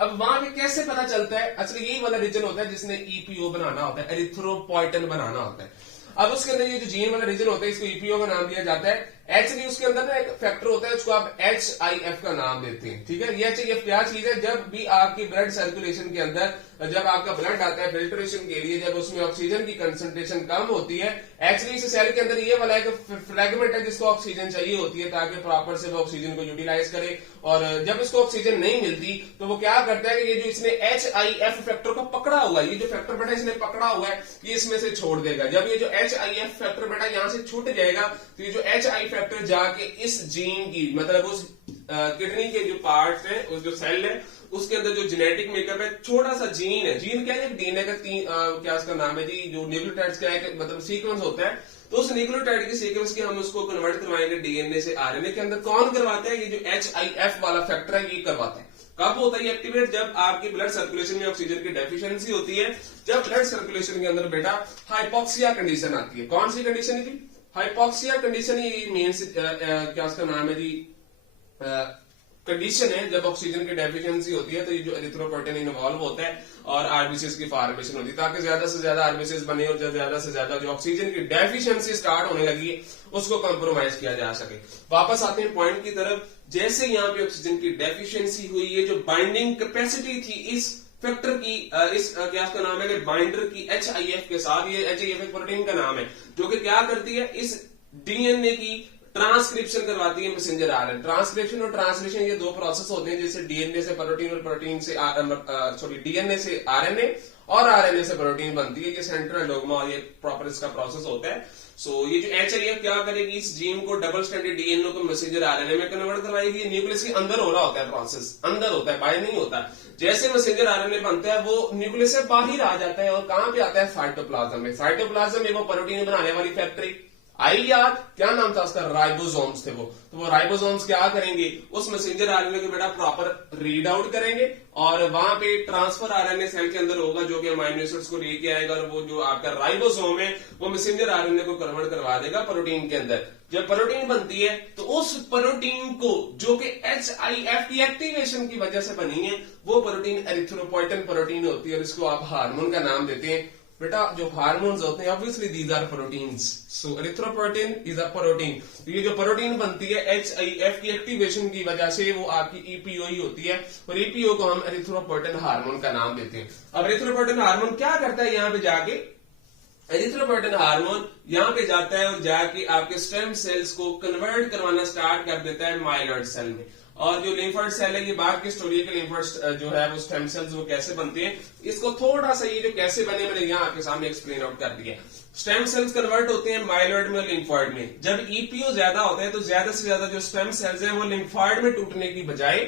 अब वहां पे कैसे पता चलता है, एक्चुअली यही वाला रीजन होता है जिसने ईपीओ बनाना होता है, एरिथ्रोपोइटिन बनाना होता है। अब उसके अंदर ये जो जीन वाला रीजन होता है इसको ईपीओ का नाम दिया जाता है। एक्चुअली उसके अंदर ना एक फैक्टर होता है उसको आप HIF का नाम देते हैं, ठीक है। ये HIF क्या चीज है, जब भी आपकी ब्लड सर्कुलेशन के अंदर जब आपका ब्लड आता है फिल्ट्रेशन के लिए, जब उसमें ऑक्सीजन की कंसंट्रेशन कम होती है, एक्चुअली इस सेल के अंदर ये वाला एक फ्रेगमेंट है जिसको ऑक्सीजन चाहिए होती है ताकि प्रॉपर से वो ऑक्सीजन को यूटिलाइज करे। और जब इसको ऑक्सीजन नहीं मिलती तो वो क्या करता है कि ये जो इसने HIF फैक्टर को पकड़ा हुआ है, ये जो फैक्टर बेटा इसने पकड़ा हुआ है ये इसमें से छोड़ देगा। जब ये जो HIF फैक्टर बेटा यहां से छूट जाएगा तो ये जो HI फैक्टर जाके इस जीन की मतलब उस किडनी के जो पार्ट है, उस जो सेल है उसके अंदर जो जेनेटिक मेकअप है, छोटा सा जीन है। जीन क्या है, डीएनए का क्या उसका नाम है जी, जो न्यूक्लियोटाइड्स का एक मतलब सीक्वेंस होता है। तो उस न्यूक्लियोटाइड के सीक्वेंस के हम उसको कन्वर्ट करवाएंगे डीएनए से आरएनए के अंदर। कौन करवाता है, ये जो HIF वाला फैक्टर है ये करवाता है। कब होता है एक्टिवेट, जब आपकी ब्लड सर्कुलेशन में ऑक्सीजन की डेफिशिएंसी होती है, जब ब्लड सर्कुलेशन के अंदर बेटा हाइपोक्सिया कंडीशन आती है। कौन सी कंडीशन थी, हाइपोक्सिया कंडीशन। ये मीन्स क्या उसका नाम है जी, कंडीशन है जब ऑक्सीजन की डेफिशिएंसी होती है तो ये जो एरिथ्रोपोइटिन इन्वॉल्व होता है और आरबीसीज की फॉर्मेशन होती है ताकि ज्यादा से ज्यादा आरबीसीज बने और ज्यादा से ज्यादा जो ऑक्सीजन की डेफिशिएंसी स्टार्ट होने लगी है उसको कंप्रोमाइज किया जा सके। वापस आते हैं पॉइंट की तरफ। जैसे यहाँ पे ऑक्सीजन की डेफिशिएंसी हुई है, जो बाइंडिंग कैपेसिटी थी इस फैक्टर की, इस क्या उसका नाम है बाइंडर की HIF के साथ, ये HIF एक प्रोटीन का नाम है जो कि क्या करती है, इस डीएनए की ट्रांसक्रिप्शन करवाती है मैसेंजर आरएनए। ट्रांसक्रिप्शन और ट्रांसलेशन ये दो प्रोसेस होते हैं, जैसे डीएनए से प्रोटीन और प्रोटीन से डीएनए से आरएनए और आरएनए से प्रोटीन बनती है। ये सेंट्रल डोग्मा, ये प्रॉपर इसका प्रोसेस होता है। सो ये जो HIF क्या करेगी, इस जीन को डबल स्ट्रैंडेड डीएनए को मैसेंजर आरएनए में कन्वर्ट करवाएगी। न्यूक्लियस के अंदर हो रहा होता है प्रोसेस, अंदर होता है, बाहर नहीं होता। जैसे मैसेंजर आरएनए बनता है वो न्यूक्लियस से बाहर आ जाता है और कहां पे आता है, साइटोप्लाज्म में। साइटोप्लाज्म में वो प्रोटीन बनाने वाली फैक्ट्री आई याद, क्या नाम था उसका, राइबोसोम्स थे वो। तो वो राइबोसोम्स क्या करेंगे, उस मैसेंजर आरएनए को बेटा प्रॉपर रीड आउट करेंगे और वहां पे ट्रांसफर आरएनए सेल के अंदर होगा जो कि अमाइनो एसिड्स को लेके आएगा और वो जो आपका राइबोसोम है वो मैसेंजर आरएनए को कन्वर्ट करवा देगा प्रोटीन के अंदर। जब प्रोटीन बनती है तो उस प्रोटीन को जो कि HIF की एक्टिवेशन की वजह से बनी है वो प्रोटीन एरिथ्रोपोइटिन प्रोटीन होती है और इसको आप हार्मोन का नाम देते हैं। बेटा जो हार्मोन्स होते हैं obviously these are proteins. So erythropoietin is a protein. तो ये जो प्रोटीन बनती है HIF की एक्टिवेशन की वजह से वो आपकी EPO ही होती है और EPO को हम एरिथ्रोपोइटिन हार्मोन का नाम देते हैं। अब एरिथ्रोपोइटिन हार्मोन क्या करता है, यहाँ पे जाके एरिथ्रोपोइटिन हार्मोन यहाँ पे जाता है और जाके आपके स्टेम सेल्स को कन्वर्ट करवाना स्टार्ट कर देता है माइलॉइड सेल में। और जो लिम्फोइड सेल है ये बाद की स्टोरी के लिम्फोइड जो है वो स्टेम सेल्स वो कैसे बनते हैं, इसको थोड़ा सा ये जो कैसे बने मैंने यहाँ आपके सामने एक्सप्लेन आउट कर दिया। स्टेम सेल्स कन्वर्ट होते हैं माइलॉइड में और लिम्फोइड में। जब EPO ज्यादा होता है तो ज्यादा से ज्यादा जो स्टेम सेल्स हैं वो लिम्फोइड में टूटने की बजाय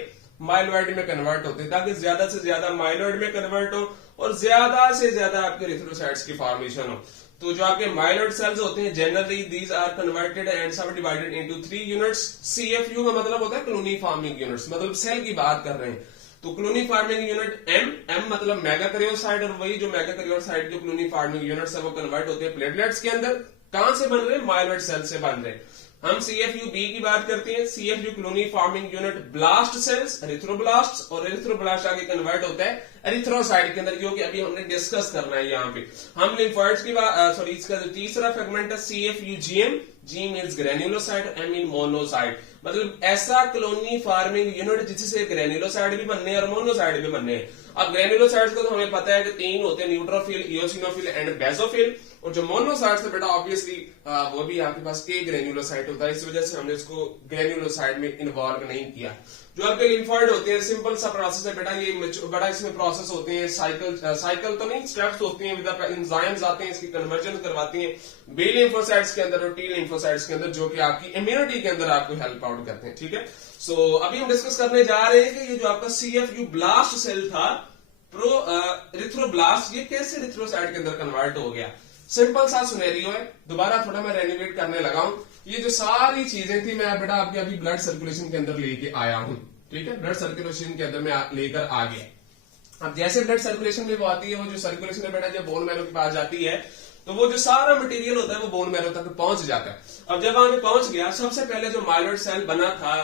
माइलॉइड में कन्वर्ट होते हैं, ताकि ज्यादा से ज्यादा माइलॉइड में कन्वर्ट हो और ज्यादा से ज्यादा आपके एरिथ्रोसाइट्स की फॉर्मेशन हो। तो जो आपके माइलॉइड सेल्स होते हैं generally these are converted and subdivided into 3 units. CFU का मतलब होता है कॉलोनी फॉर्मिंग यूनिट्स, मतलब सेल की बात कर रहे हैं। तो कॉलोनी फॉर्मिंग यूनिट एम मतलब मेगाकैरियोसाइट, और वही जो मेगाकैरियोसाइट जो कॉलोनी फॉर्मिंग यूनिट्स है वो कन्वर्ट होते हैं प्लेटलेट्स के अंदर। कहां से बन रहे हैं? माइलॉइड सेल से बन रहे हैं। हम सीएफयू बी की बात करते हैं। CFU colony forming unit blast cells, erythroblast, और एरिथ्रोब्लास्ट आगे कन्वर्ट होता है एरिथ्रोसाइट के अंदर, क्योंकि अभी हमने डिस्कस करना है यहाँ पे। हम लिम्फोइड्स की बात, सॉरी इसका जो तीसरा फ्रेगमेंट है सीएफयू जीएम, जी means granulocyte, M mean monocyte, मतलब ऐसा कॉलोनी फार्मिंग यूनिट जिससे ग्रेन्युलोसाइट भी बनने और मोनोसाइट भी बनने। अब ग्रेन्युलोसाइट्स को तो हमें पता है कि 3 होते हैं, न्यूट्रोफिल, इओसिनोफिल एंड बेसोफिल, और जो मोनोसाइट्स है बेटा ऑब्वियसली वो भी आपके पास एक ग्रेन्युलोसाइट होता है, इस वजह से हमने इसको ग्रेन्युलोसाइट में इन्वॉल्व नहीं किया। जो आपके लिम्फोइड होते हैं सिंपल सा प्रोसेस है बेटा, ये बड़ा इसमें प्रोसेस होते हैं, साइकिल तो नहीं, स्टेप्स होती हैं, विद एंजाइम्स आते हैं, इसकी कन्वर्जन करवाती हैं बी लिम्फोसाइट्स के अंदर और टी लिम्फोसाइट्स के अंदर, जो कि आपकी इम्यूनिटी के अंदर आपको हेल्प आउट करते हैं। ठीक है, सो अभी हम डिस्कस करने जा रहे हैं कि ये जो आपका सीएफयू ब्लास्ट सेल था, एरिथ्रोब्लास्ट, ये कैसे एरिथ्रोसाइट के अंदर कन्वर्ट हो गया। सिंपल सा सिनेरियो है, दोबारा थोड़ा मैं रेनोवेट करने लगा हूं। ये जो सारी चीजें थी मैं बेटा आपके अभी ब्लड सर्कुलेशन के अंदर लेके आया हूं। ठीक है, ब्लड सर्कुलेशन के अंदर मैं लेकर आ गया। अब जैसे ब्लड सर्कुलेशन में वो आती है, वो जो सर्कुलेशन है बेटा जब बोन मैरो के पास जाती है, तो वो जो सारा मटेरियल होता है वो बोन मैरो तक पहुंच जाता है। अब जब वहां पहुंच गया, सबसे पहले जो माइलॉइड सेल बना था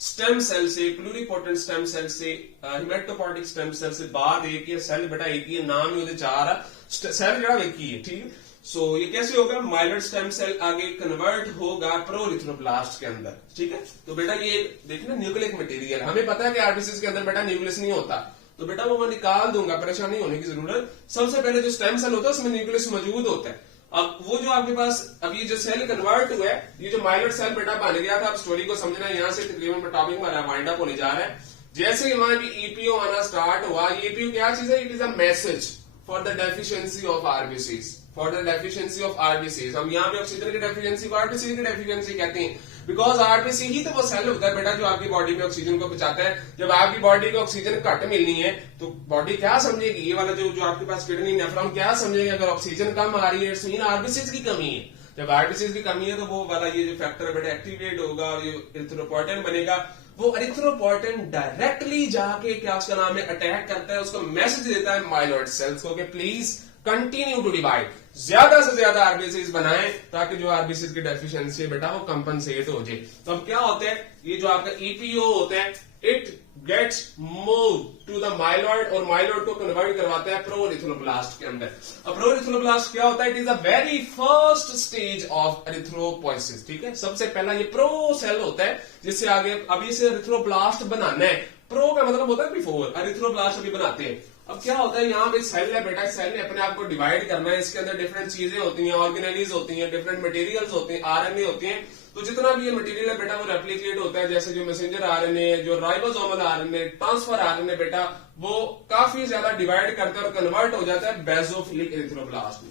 स्टेम सेल से, प्लूरिपोटेंट स्टेम सेल से, हिमेटोपोटिक स्टेम सेल से, बाद एक ही सेल बेटा एक ही नाम ही उधर 4 सेल जरा एक ही है। ठीक है, सो ये कैसे होगा? माइलॉइड स्टेम सेल आगे कन्वर्ट होगा प्रोएरिथ्रोब्लास्ट के अंदर। ठीक है, तो बेटा ये देखना न्यूक्लिक मटेरियल, हमें पता है कि आरबीसी के अंदर बेटा न्यूक्लियस नहीं होता, तो बेटा वो मैं निकाल दूंगा, परेशान नहीं होने की जरूरत। सबसे पहले जो स्टेम सेल होता है उसमें न्यूक्लियस मौजूद होता है। अब वो जो आपके पास अब ये जो सेल कन्वर्ट हुआ है, ये जो माइलॉइड सेल बेटा बन गया था, अब स्टोरी को समझना, यहाँ से तकरीबन टॉपिक हमारा वाइंड अप होने जा रहा है। जैसे ही वहां की ईपीओ आना स्टार्ट हुआ, ईपीओ क्या चीज है? It is a message for the deficiency of RBCs, for the deficiency of RBCs. हम यहाँ पे ऑक्सीजन की डेफिशिएंसी को आरबीसी की डेफिशिएंसी कहते हैं, बिकॉज आरबीसी ही तो वो सेल होता है बेटा जो आपकी बॉडी में ऑक्सीजन को पहुंचाता है। जब आपकी बॉडी को ऑक्सीजन घट मिलनी है तो बॉडी क्या समझेगी, ये वाला जो आपके पास किडनी नेफ्रॉन क्या समझेगा, अगर ऑक्सीजन कम आ रही है इट्स मीन आरबीसी की कमी है। जब आरबीसी की कमी है तो वो वाला ये जो फैक्टर बेटा एक्टिवेट होगा, ये एरिथ्रोपोएटिन बनेगा। वो एरिथ्रोपोएटिन डायरेक्टली जाके क्या उसका नाम है अटैक करता है, उसको मैसेज देता है माइलॉइड सेल्स को कि प्लीज कंटिन्यू टू डिवाइड, ज्यादा से ज्यादा आरबीसीज बनाएं ताकि जो आरबीसीज की डेफिशिएंसी है बेटा वो कंपनसेट हो जाए। तो अब क्या होता है, ये जो आपका ईपीओ होता है it gets move to the myeloid और माइलॉइड को कन्वर्ट करवाता है प्रोएरिथ्रोब्लास्ट के अंदर। अब प्रोएरिथ्रोब्लास्ट क्या होता है? It is the very first stage of erythropoiesis. ठीक है, सबसे पहला ये प्रो सेल होता है जिससे आगे अभी से एरिथ्रोब्लास्ट बनाना है। प्रो का मतलब होता है बिफोर, एरिथ्रोब्लास्ट अभी बनाते हैं। अब क्या होता है, यहाँ पे सेल है बेटा, सेल ने अपने आप को डिवाइड करना है, इसके अंदर डिफरेंट चीजें होती हैं, ऑर्गेनेलीज होती हैं, डिफरेंट मटेरियल्स होते हैं, आरएनए होते हैं। तो जितना भी ये मटेरियल है बेटा वो रेप्लिकेट होता है, जैसे जो मैसेंजर आरएनए, जो राइबोसोमल आरएनए, ट्रांसफर आरएनए बेटा वो काफी ज्यादा डिवाइड करता है और कन्वर्ट हो जाता है बेसोफिलिक एरिथ्रोब्लास्ट में।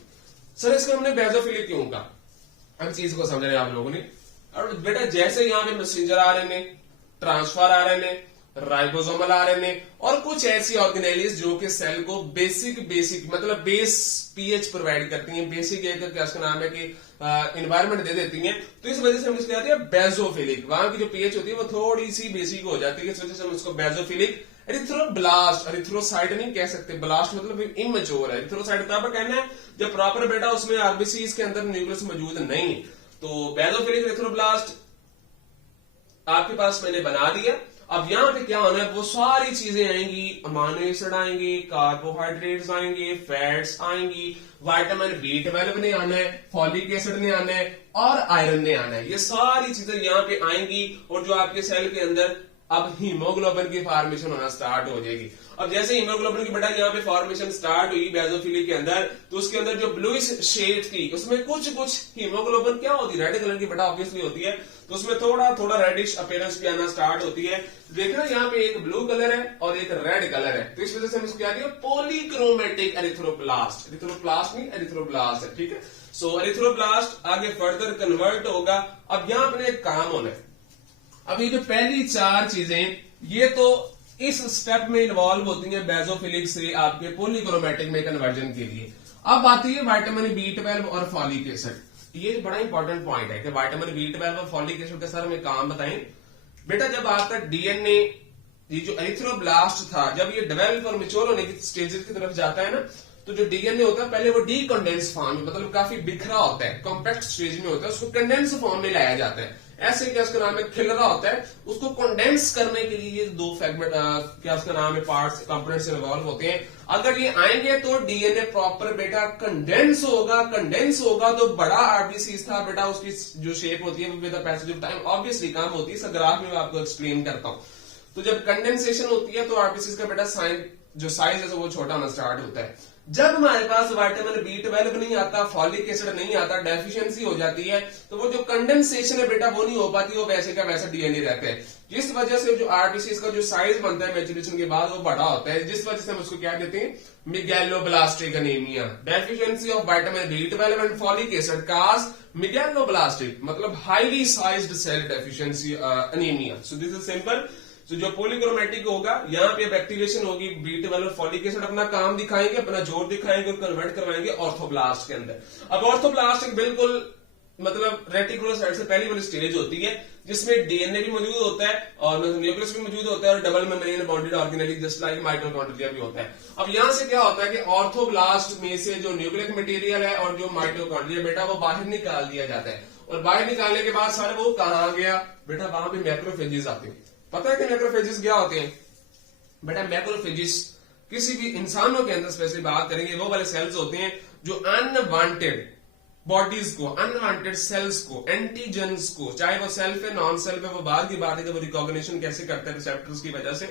सर इसको हमने बेसोफिलिक क्यों कहा? अब चीज को समझ रहे हैं आप लोगों ने। और बेटा जैसे यहाँ पे messenger RNA, transfer RNA, ribosomal RNA और कुछ ऐसी ऑर्गेनेलीज जो कि सेल को बेसिक मतलब बेस पीएच प्रोवाइड करती हैं, बेसिक एक क्या उसका नाम है कि एनवायरनमेंट दे देती हैं, तो इस वजह से हम इसको कहते हैं बेसोफिलिक। वहां की जो पीएच होती है वो थोड़ी सी बेसिक हो जाती है, इस वजह से हम इसको बेसोफिलिक एरिथ्रोब्लास्ट, एरिथ्रोसाइट नहीं कह सकते, ब्लास्ट मतलब इमेच्योर है। एरिथ्रोसाइट तब कहना है जब प्रॉपर बेटा उसमें आरबीसी इसके अंदर न्यूक्लियस मौजूद नहीं है। तो बेसोफिलिक एरिथ्रोब्लास्ट आपके पास मैंने बना दिया। अब यहाँ पे क्या होना है, वो सारी चीजें आएंगी, अमाइनो एसिड आएंगे, कार्बोहाइड्रेट्स आएंगे, फैट्स आएंगी, विटामिन B12 ने आना है, फॉलिक एसिड ने आना है और आयरन ने आना है। ये सारी चीजें यहाँ पे आएंगी और जो आपके सेल के अंदर अब हीमोग्लोबिन की फॉर्मेशन होना स्टार्ट हो जाएगी। अब जैसे हीमोग्लोबिन की बेटा यहाँ पे फॉर्मेशन स्टार्ट हुई बेसोफिलिक के अंदर, तो उसके अंदर जो ब्लूइश शेड थी उसमें कुछ हीमोग्लोबिन क्या होती है, रेड कलर की बेटा ऑब्वियसली होती है, तो उसमें थोड़ा रेडिश अपीयरेंस भी आना स्टार्ट होती है। देखना यहाँ पे एक ब्लू कलर है और एक रेड कलर है, तो इस वजह से हम इसको क्या दिया, पॉलीक्रोमेटिक एरिथ्रोब्लास्ट। एरिथ्रोब्लास्ट नहीं एरिथ्रोब्लास्ट है। ठीक है, सो एरिथ्रोब्लास्ट आगे फर्दर कन्वर्ट होगा। अब यहाँ पे एक काम होना है, अब ये जो पहली 4 चीजें ये तो इस स्टेप में इन्वॉल्व होती है बेसोफिलिक से आपके पॉलीक्रोमैटिक में कन्वर्जन के लिए। अब आती है विटामिन B12 और फॉलिक एसिड। ये बड़ा इंपॉर्टेंट पॉइंट है कि विटामिन B12 और फॉलिक एसिड का सर हमें काम बताएं। बेटा जब आपका डीएनए ये जो एरिथ्रोब्लास्ट था जब ये डेवलप और मेच्योर होने की स्टेजेस की तरफ जाता है ना, तो जो डीएनए होता है पहले वो डीकंडेंस फॉर्म में, मतलब काफी बिखरा होता है, कॉम्पैक्ट स्टेज में होता है, उसको कंडेंस फॉर्म में लाया जाता है। ऐसे क्या उसका नाम है खिलरा होता है, उसको कंडेंस करने के लिए ये दो फ्रेगमेंट क्या उसका नाम है पार्ट्स कंपोनेंट्स इन्वॉल्व होते हैं। अगर ये आएंगे तो डीएनए प्रॉपर बेटा कंडेंस होगा तो बड़ा आरबीसी था बेटा, उसकी जो शेप होती है with the passage of time obviously कम होती है। ग्राफ में मैं आपको एक्सप्लेन करता हूं। तो जब कंडेंसेशन होती है तो आरबीसी का बेटा जो साइज है वो छोटा होना स्टार्ट होता है। जब हमारे पास विटामिन B12 नहीं आता, फॉलिक एसिड नहीं आता, डेफिशिएंसी हो जाती है, तो वो जो कंडेंसेशन है बेटा वो नहीं हो पाती, वो वैसे का वैसा डीएनए रहता है, जिस वजह से जो आरबीसी का जो साइज बनता है मैच्योरेशन के बाद वो बड़ा होता है, जिस वजह से हम उसको क्या कहते हैं megaloblastic anaemia. Deficiency of vitamin B12 and folic acid cause megaloblastic मतलब highly sized cell deficiency anaemia. So this is simple. तो जो पॉलीक्रोमैटिक होगा यहाँ पे एक्टिवेशन होगी, B12 और फॉलिक एसिड अपना काम दिखाएंगे, अपना जोर दिखाएंगे और कन्वर्ट करवाएंगे ऑर्थोब्लास्ट के अंदर। अब ऑर्थोब्लास्ट बिल्कुल मतलब रेटिकुलर साइड से पहली वाली स्टेज होती है जिसमें डीएनए भी मौजूद होता है और न्यूक्लियस भी मौजूद होता है और double membrane bonded organelle just like mitochondria भी होता है। अब यहां से क्या होता है कि ऑर्थोब्लास्ट में से जो न्यूक्लिक मटेरियल है और जो माइटोकॉन्ड्रिया बेटा वो बाहर निकाल दिया जाता है, और बाहर निकालने के बाद सारे वो कहां गया बेटा, वहां पे मैक्रोफेजेस आते हैं। पता है कि मैक्रोफेजेस क्या होते हैं बेटा? मैक्रोफेजेस किसी भी इंसानों के अंदर स्पेशली बात करेंगे वो वाले सेल्स होते हैं जो अनवांटेड बॉडीज को, अनवांटेड सेल्स को, एंटीजेंस को, चाहे वो सेल्फ है नॉन सेल्फ है वो बाद की बात है कि वो रिकॉग्निशन कैसे करते हैं रिसेप्टर्स की वजह से,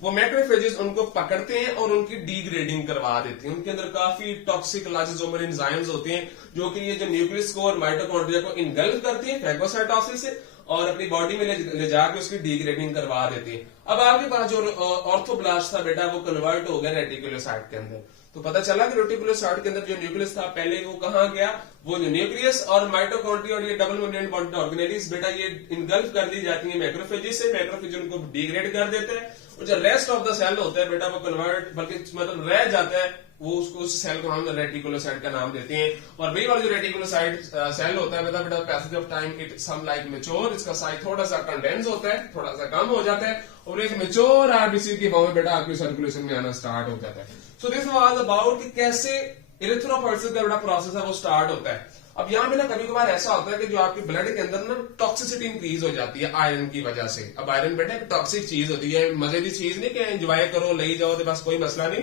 वो मैक्रोफेजेस उनको पकड़ते हैं और उनकी डीग्रेडिंग करवा देते हैं। उनके अंदर काफी टॉक्सिक लाइसोसोमल एंजाइम्स होते हैं जो कि ये जो न्यूक्लियस को और माइटोकॉन्ड्रिया को इनगल्फ करते हैं फैगोसाइटोसिस से और अपनी बॉडी में ले जाके उसकी डीग्रेडिंग करवा देती है। अब आपके पास जो ऑर्थोब्लास्ट था बेटा वो कन्वर्ट हो गया रेटिकुलोसाइट के अंदर। तो पता चला कि रेटिकुलोसाइट के अंदर जो न्यूक्लियस था पहले वो कहां गया, वो जो न्यूक्लियस और माइटोकॉन्ड्रिया और ये डबल मेम्ब्रेन बॉन्डेड ऑर्गेनेल्स बेटा ये इनगल्फ कर दी जाती है मैक्रोफेजेस से। मैक्रोफेज उनको डिग्रेड कर देते हैं और जो रेस्ट ऑफ द सेल होता है बेटा वो कन्वर्ट बल्कि मतलब रह जाता है, वो उसको उस सेल को हम रेटिकुलोसाइट का नाम देते हैं। और वही वाला जो रेटिकुलोसाइट सेल होता है बेटा passage of time it some like mature, इसका साइज थोड़ा सा कंडेंस होता है, थोड़ा सा कम हो जाता है और एक मैच्योर आरबीसी की फॉर्म में बेटा आपकी सर्कुलेशन में आना स्टार्ट हो जाता है। सो दिस वाज अबाउट कि कैसे इरिथ्रोपोइएसिस का बेटा प्रोसेस है वो स्टार्ट होता है। अब यहाँ पे ना कभी कभार ऐसा होता है कि जो आपके ब्लड के अंदर ना टॉक्सिसिटी इंक्रीज हो जाती है आयरन की वजह से। अब आयरन बेटा एक टॉक्सिक चीज होती है, मजे की चीज नहीं कि एंजॉय करो ले जाओ तो बस कोई मसला नहीं।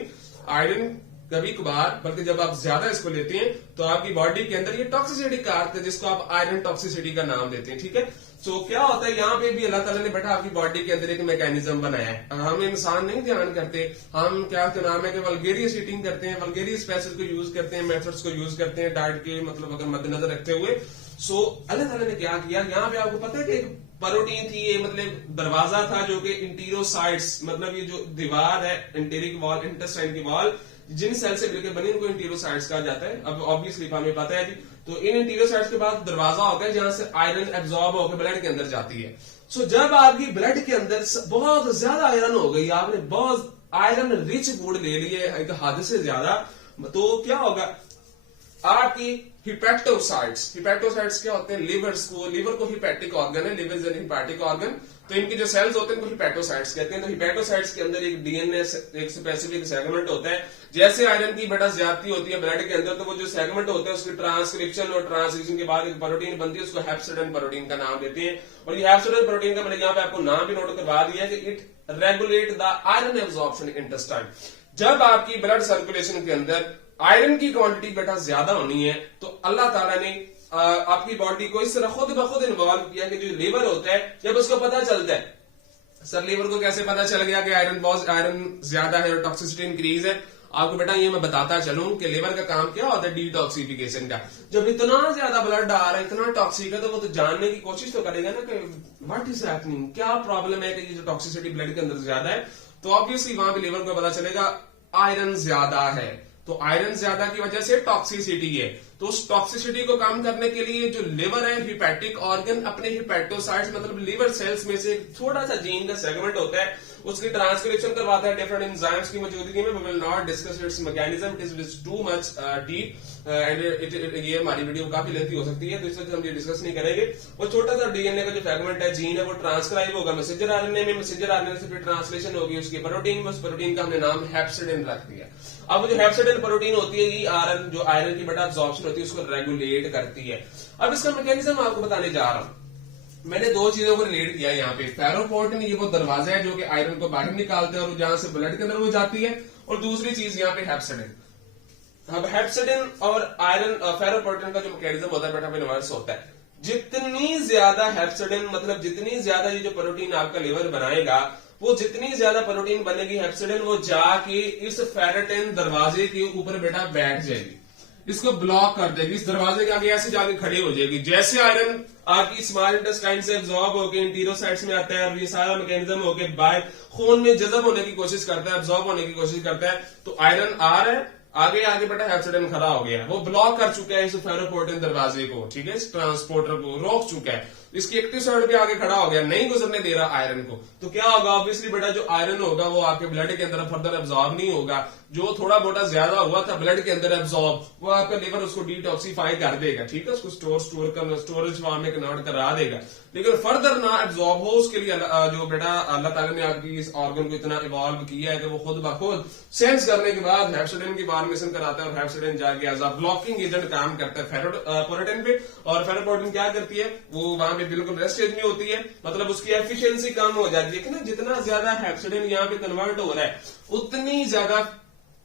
आयरन कभी कभार बल्कि जब आप ज्यादा इसको लेते हैं तो आपकी बॉडी के अंदर ये टॉक्सिसिटी कारक है जिसको आप आयरन टॉक्सिसिटी का नाम देते हैं, ठीक है। सो क्या होता है यहाँ पे भी अल्लाह ताला ने बेटा आपकी बॉडी के अंदर एक मैकेनिज्म बनाया है। हम इंसान नहीं ध्यान करते, हम क्या नाम है कि वल्गेरियस ईटिंग करते हैं, वल्गेरियस पैसेज को यूज करते हैं, मेथड्स को यूज करते हैं डाइट के मतलब अगर मद्देनजर रखते हुए। सो अल्लाह ताला ने क्या किया, यहाँ पे आपको पता है कि एक प्रोटीन थी, ये मतलब दरवाजा था जो कि इंटीरोसाइट्स मतलब ये जो दीवार है इंटेरिक वॉल इंटेस्टाइन की वॉल जिन सेल से मिलकर बनी उनको इंटीरोसाइट्स कहा जाता है। अब ऑब्वियसली हमें पता है जी। तो इन इंटीरोसाइट्स के बाद दरवाजा होता है जहां से आयरन एब्जॉर्ब होकर ब्लड के अंदर जाती है। सो जब आपकी ब्लड के अंदर बहुत ज्यादा आयरन हो गई, आपने बहुत आयरन रिच फूड ले लिए एक हद से ज्यादा, तो क्या होगा आपकी हिपैटोसाइट्स क्या होते हैं लिवर को हिपैटिक ऑर्गन है, liver is an hepatic organ, तो इनके जो सेल्स होते हैं उनको हिपैटोसाइट्स कहते हैं। तो हिपैटोसाइट्स के अंदर एक डीएनए एक स्पेसिफिक सेगमेंट होता है, जैसे आयरन की बेटा ज्यादती होती है ब्लड के अंदर तो वो जो सेगमेंट होता है उसकी ट्रांसक्रिप्शन और ट्रांसलेशन के बाद एक प्रोटीन बनती है, उसको हेप्सिडन प्रोटीन का नाम देते हैं। और ये हेप्सिडन प्रोटीन का मैंने यहाँ पे आपको नाम भी नोट करवा दिया है कि it regulate the iron absorption intestine. जब आपकी ब्लड सर्कुलेशन के अंदर आयरन की क्वांटिटी बेटा ज्यादा होनी है तो अल्लाह ताला ने आपकी बॉडी को इस तरह खुद ब खुद इन्वॉल्व किया कि जो लीवर होता है जब उसको पता चलता है सर लीवर को कैसे पता चल गया कि आयरन ज्यादा है और टॉक्सिसिटी इंक्रीज है, आपको बेटा ये मैं बताता चलूं कि लीवर का काम क्या होता है डिटॉक्सिफिकेशन का। जब इतना ज्यादा ब्लड आ रहा है इतना टॉक्सिक है तो वो तो जानने की कोशिश तो करेगा ना कि व्हाट इज हैपनिंग, क्या प्रॉब्लम है कि ये जो टॉक्सिसिटी ब्लड के अंदर ज्यादा है। तो ऑब्वियसली वहां पे लीवर को पता चलेगा आयरन ज्यादा है, तो आयरन ज्यादा की वजह से टॉक्सिसिटी है। तो उस टॉक्सिसिटी को कम करने के लिए जो लिवर है हिपैटिक ऑर्गन अपने हिपैटोसाइट्स मतलब लिवर सेल्स में से थोड़ा सा जीन का सेगमेंट होता है उसकी ट्रांसक्रिप्शन करवाता है डिफरेंट एंजाइम्स की मौजूदगी में। We will not discuss its mechanism, it is too much deep and ये हमारी वीडियो काफी लेंथी हो सकती है, तो इस वजह से हम ये डिस्कस नहीं करेंगे। वो छोटा सा डीएनए का जो फ्रेगमेंट है, जीन है, वो ट्रांसक्राइब होगा मैसेंजर आरएनए में, मैसेंजर आरएनए से फिर ट्रांसलेशन होगी उसकी प्रोटीन में, उस प्रोटीन का हमने नाम हेप्सिडिन रख दिया। अब जो हेप्सिडिन प्रोटीन होती है, ये आयरन जो आयरन की बेटा अब्जॉर्प्शन होती है उसको रेगुलेट करती है। अब इसका मैकेनिज्म आपको बताने जा रहा हूं। मैंने दो चीजों को रिलेट किया यहाँ पे। फेरोपोर्टिन ये वो दरवाजा है जो कि आयरन को बाहर निकालते हैं और जहां से ब्लड के अंदर वो जाती है, और दूसरी चीज यहाँ पे हेप्सिडिन। अब हेप्सिडिन और आयरन फेरोपोर्टिन का जो मैकेनिज्म होता है बेटा वो इनवर्स होता है। जितनी ज्यादा हेप्सिडिन मतलब जितनी ज्यादा ये जो प्रोटीन आपका लिवर बनाएगा, वो जितनी ज्यादा प्रोटीन बनेगी हेप्सिडिन, वो जाके इस फेरेटिन दरवाजे के ऊपर बेटा बैठ जाएगी, इसको ब्लॉक कर देगी, इस दरवाजे के आगे ऐसे जाके खड़ी हो जाएगी। जैसे आयरन आपकी स्मॉल इंटेस्टाइन से एब्जॉर्ब होकर इंटीरोसाइट्स में आता है और ये सारा मैकेनिज्म होकर बाहर खून में जज़ब होने की कोशिश करता है, एब्जॉर्ब होने की कोशिश करता है, तो आयरन आ रहा है आगे आगे बेटा हेप्सिडिन खड़ा हो गया, वो ब्लॉक कर चुका है इस फेरोपोर्टिन दरवाजे को, ठीक है, इस ट्रांसपोर्टर को रोक चुका है, इसकी एक्टिव साइड पे आगे खड़ा हो गया, नहीं गुजरने दे रहा आयरन को। तो क्या होगा, ऑब्वियसली बेटा जो आयरन होगा वो आपके ब्लड के अंदर फर्दर एब्जॉर्ब नहीं होगा। जो थोड़ा मोटा ज्यादा हुआ था ब्लड के अंदर एब्जॉर्ब, वो आपका लिवर उसको डिटॉक्सीफाई कर देगा, ठीक है, उसको स्टोरेज फॉर्म में कन्वर्ट करा देगा। लेकिन फर्दर ना एब्जॉर्ब हो उसके लिए जो बेटा अल्लाह ताला ने आपकी इस ऑर्गन को इतना इवॉल्व किया है कि वो खुद ब खुद सेंस करने के बाद हेप्सिडिन की फॉर्मेशन कराता है और हेप्सिडिन जाके एज अ ब्लॉकिंग एजेंट काम करता है फेरोपोर्टिन पे। और फेरोपोर्टिन क्या करती है, वो वहां पे बिल्कुल रेस्ट स्टेज में होती है, मतलब उसकी एफिशिएंसी कम हो जाती है कि ना, जितना ज्यादा हेप्सिडिन यहाँ पे कन्वर्ट हो रहा है उतनी ज्यादा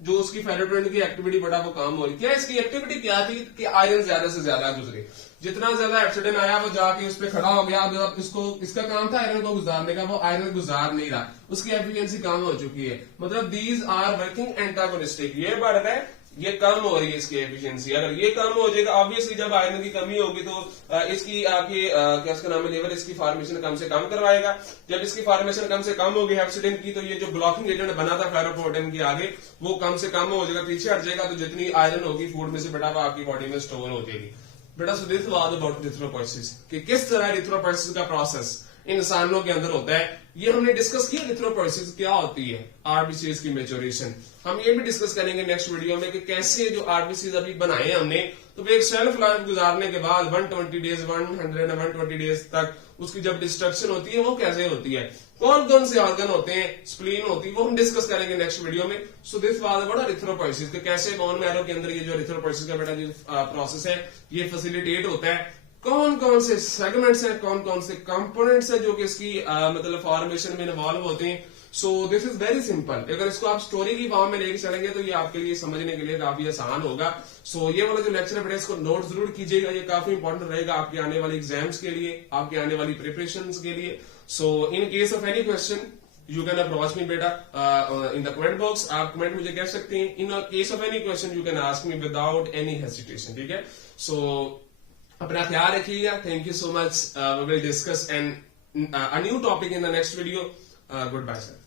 जो उसकी फेरोपोर्टिन की एक्टिविटी बड़ा वो काम हो रही है। क्या इसकी एक्टिविटी क्या थी कि आयरन ज्यादा से ज्यादा गुजरे, जितना ज्यादा हेप्सिडिन आया वो जाके उस पर खड़ा हो गया। अब इसको इसका काम था आयरन को गुजारने का, वो आयरन गुजार नहीं रहा, उसकी एफिशिएंसी कम हो चुकी है, मतलब दीज आर वर्किंग एंटागोनिस्टिक, ये बढ़ रहा है ये कम हो रही है इसकी एफिशिएंसी। अगर ये कम हो जाएगा ऑब्वियसली जब आयरन की कमी होगी तो इसकी आपकी क्या उसका नाम है लिवर इसकी फॉर्मेशन कम से कम करवाएगा। जब इसकी फॉर्मेशन कम से कम होगी हेप्सिडिन की, तो ये जो ब्लॉकिंग एजेंट बना था फेरोपोर्टिन के आगे वो कम से कम हो जाएगा, पीछे हट जाएगा, तो जितनी आयरन होगी फूड में से बेटा वो आपकी बॉडी में स्टोर हो जाएगी। बेटा सो दिस वाज अबाउट इरिथ्रोपोइसिस कि किस तरह इरिथ्रोपोइसिस का प्रोसेस इंसानों के अंदर होता है, ये हमने डिस्कस किया। इरिथ्रोपोइसिस क्या होती है, आरबीसीज की मैच्योरेशन, हम ये भी डिस्कस करेंगे नेक्स्ट वीडियो में कि कैसे जो आरबीसीज अभी बनाए हमने, तो एक सेल्फ लाइफ गुजारने के बाद 120 डेज 120 डेज तक उसकी जब डिस्ट्रक्शन होती है वो कैसे होती है, कौन कौन से ऑर्गन होते हैं, स्प्लीन होती है, वो हम डिस्कस करेंगे नेक्स्ट वीडियो में। सो दिस वाज अबाउट इरिथ्रोपोइसिस कि कैसे बोन मैरो के अंदर ये जो इरिथ्रोपोइसिस का बेटा जो प्रोसेस है ये फैसिलिटेट होता है, कौन कौन से सेगमेंट्स हैं, कौन कौन से कंपोनेंट्स हैं जो कि इसकी मतलब फॉर्मेशन में इन्वॉल्व होते हैं। सो दिस इज वेरी सिंपल, अगर इसको आप स्टोरी की फॉर्म में लेके चलेंगे तो ये आपके लिए समझने के लिए काफी आसान होगा। सो ये वाला जो लेक्चर है इसको नोट जरूर कीजिएगा, ये काफी इंपॉर्टेंट रहेगा आपके आने वाले एग्जाम्स के लिए, आपके आने वाली प्रिपरेशन के लिए। So in case of any question you can approach me बेटा इन द कमेंट बॉक्स, आप कमेंट मुझे कह सकते हैं। In case of any question you can ask me without any hesitation, ठीक है। सो अपना ख्याल रखिएगा, thank you so much, we will discuss an a new topic in the next video. Goodbye sir.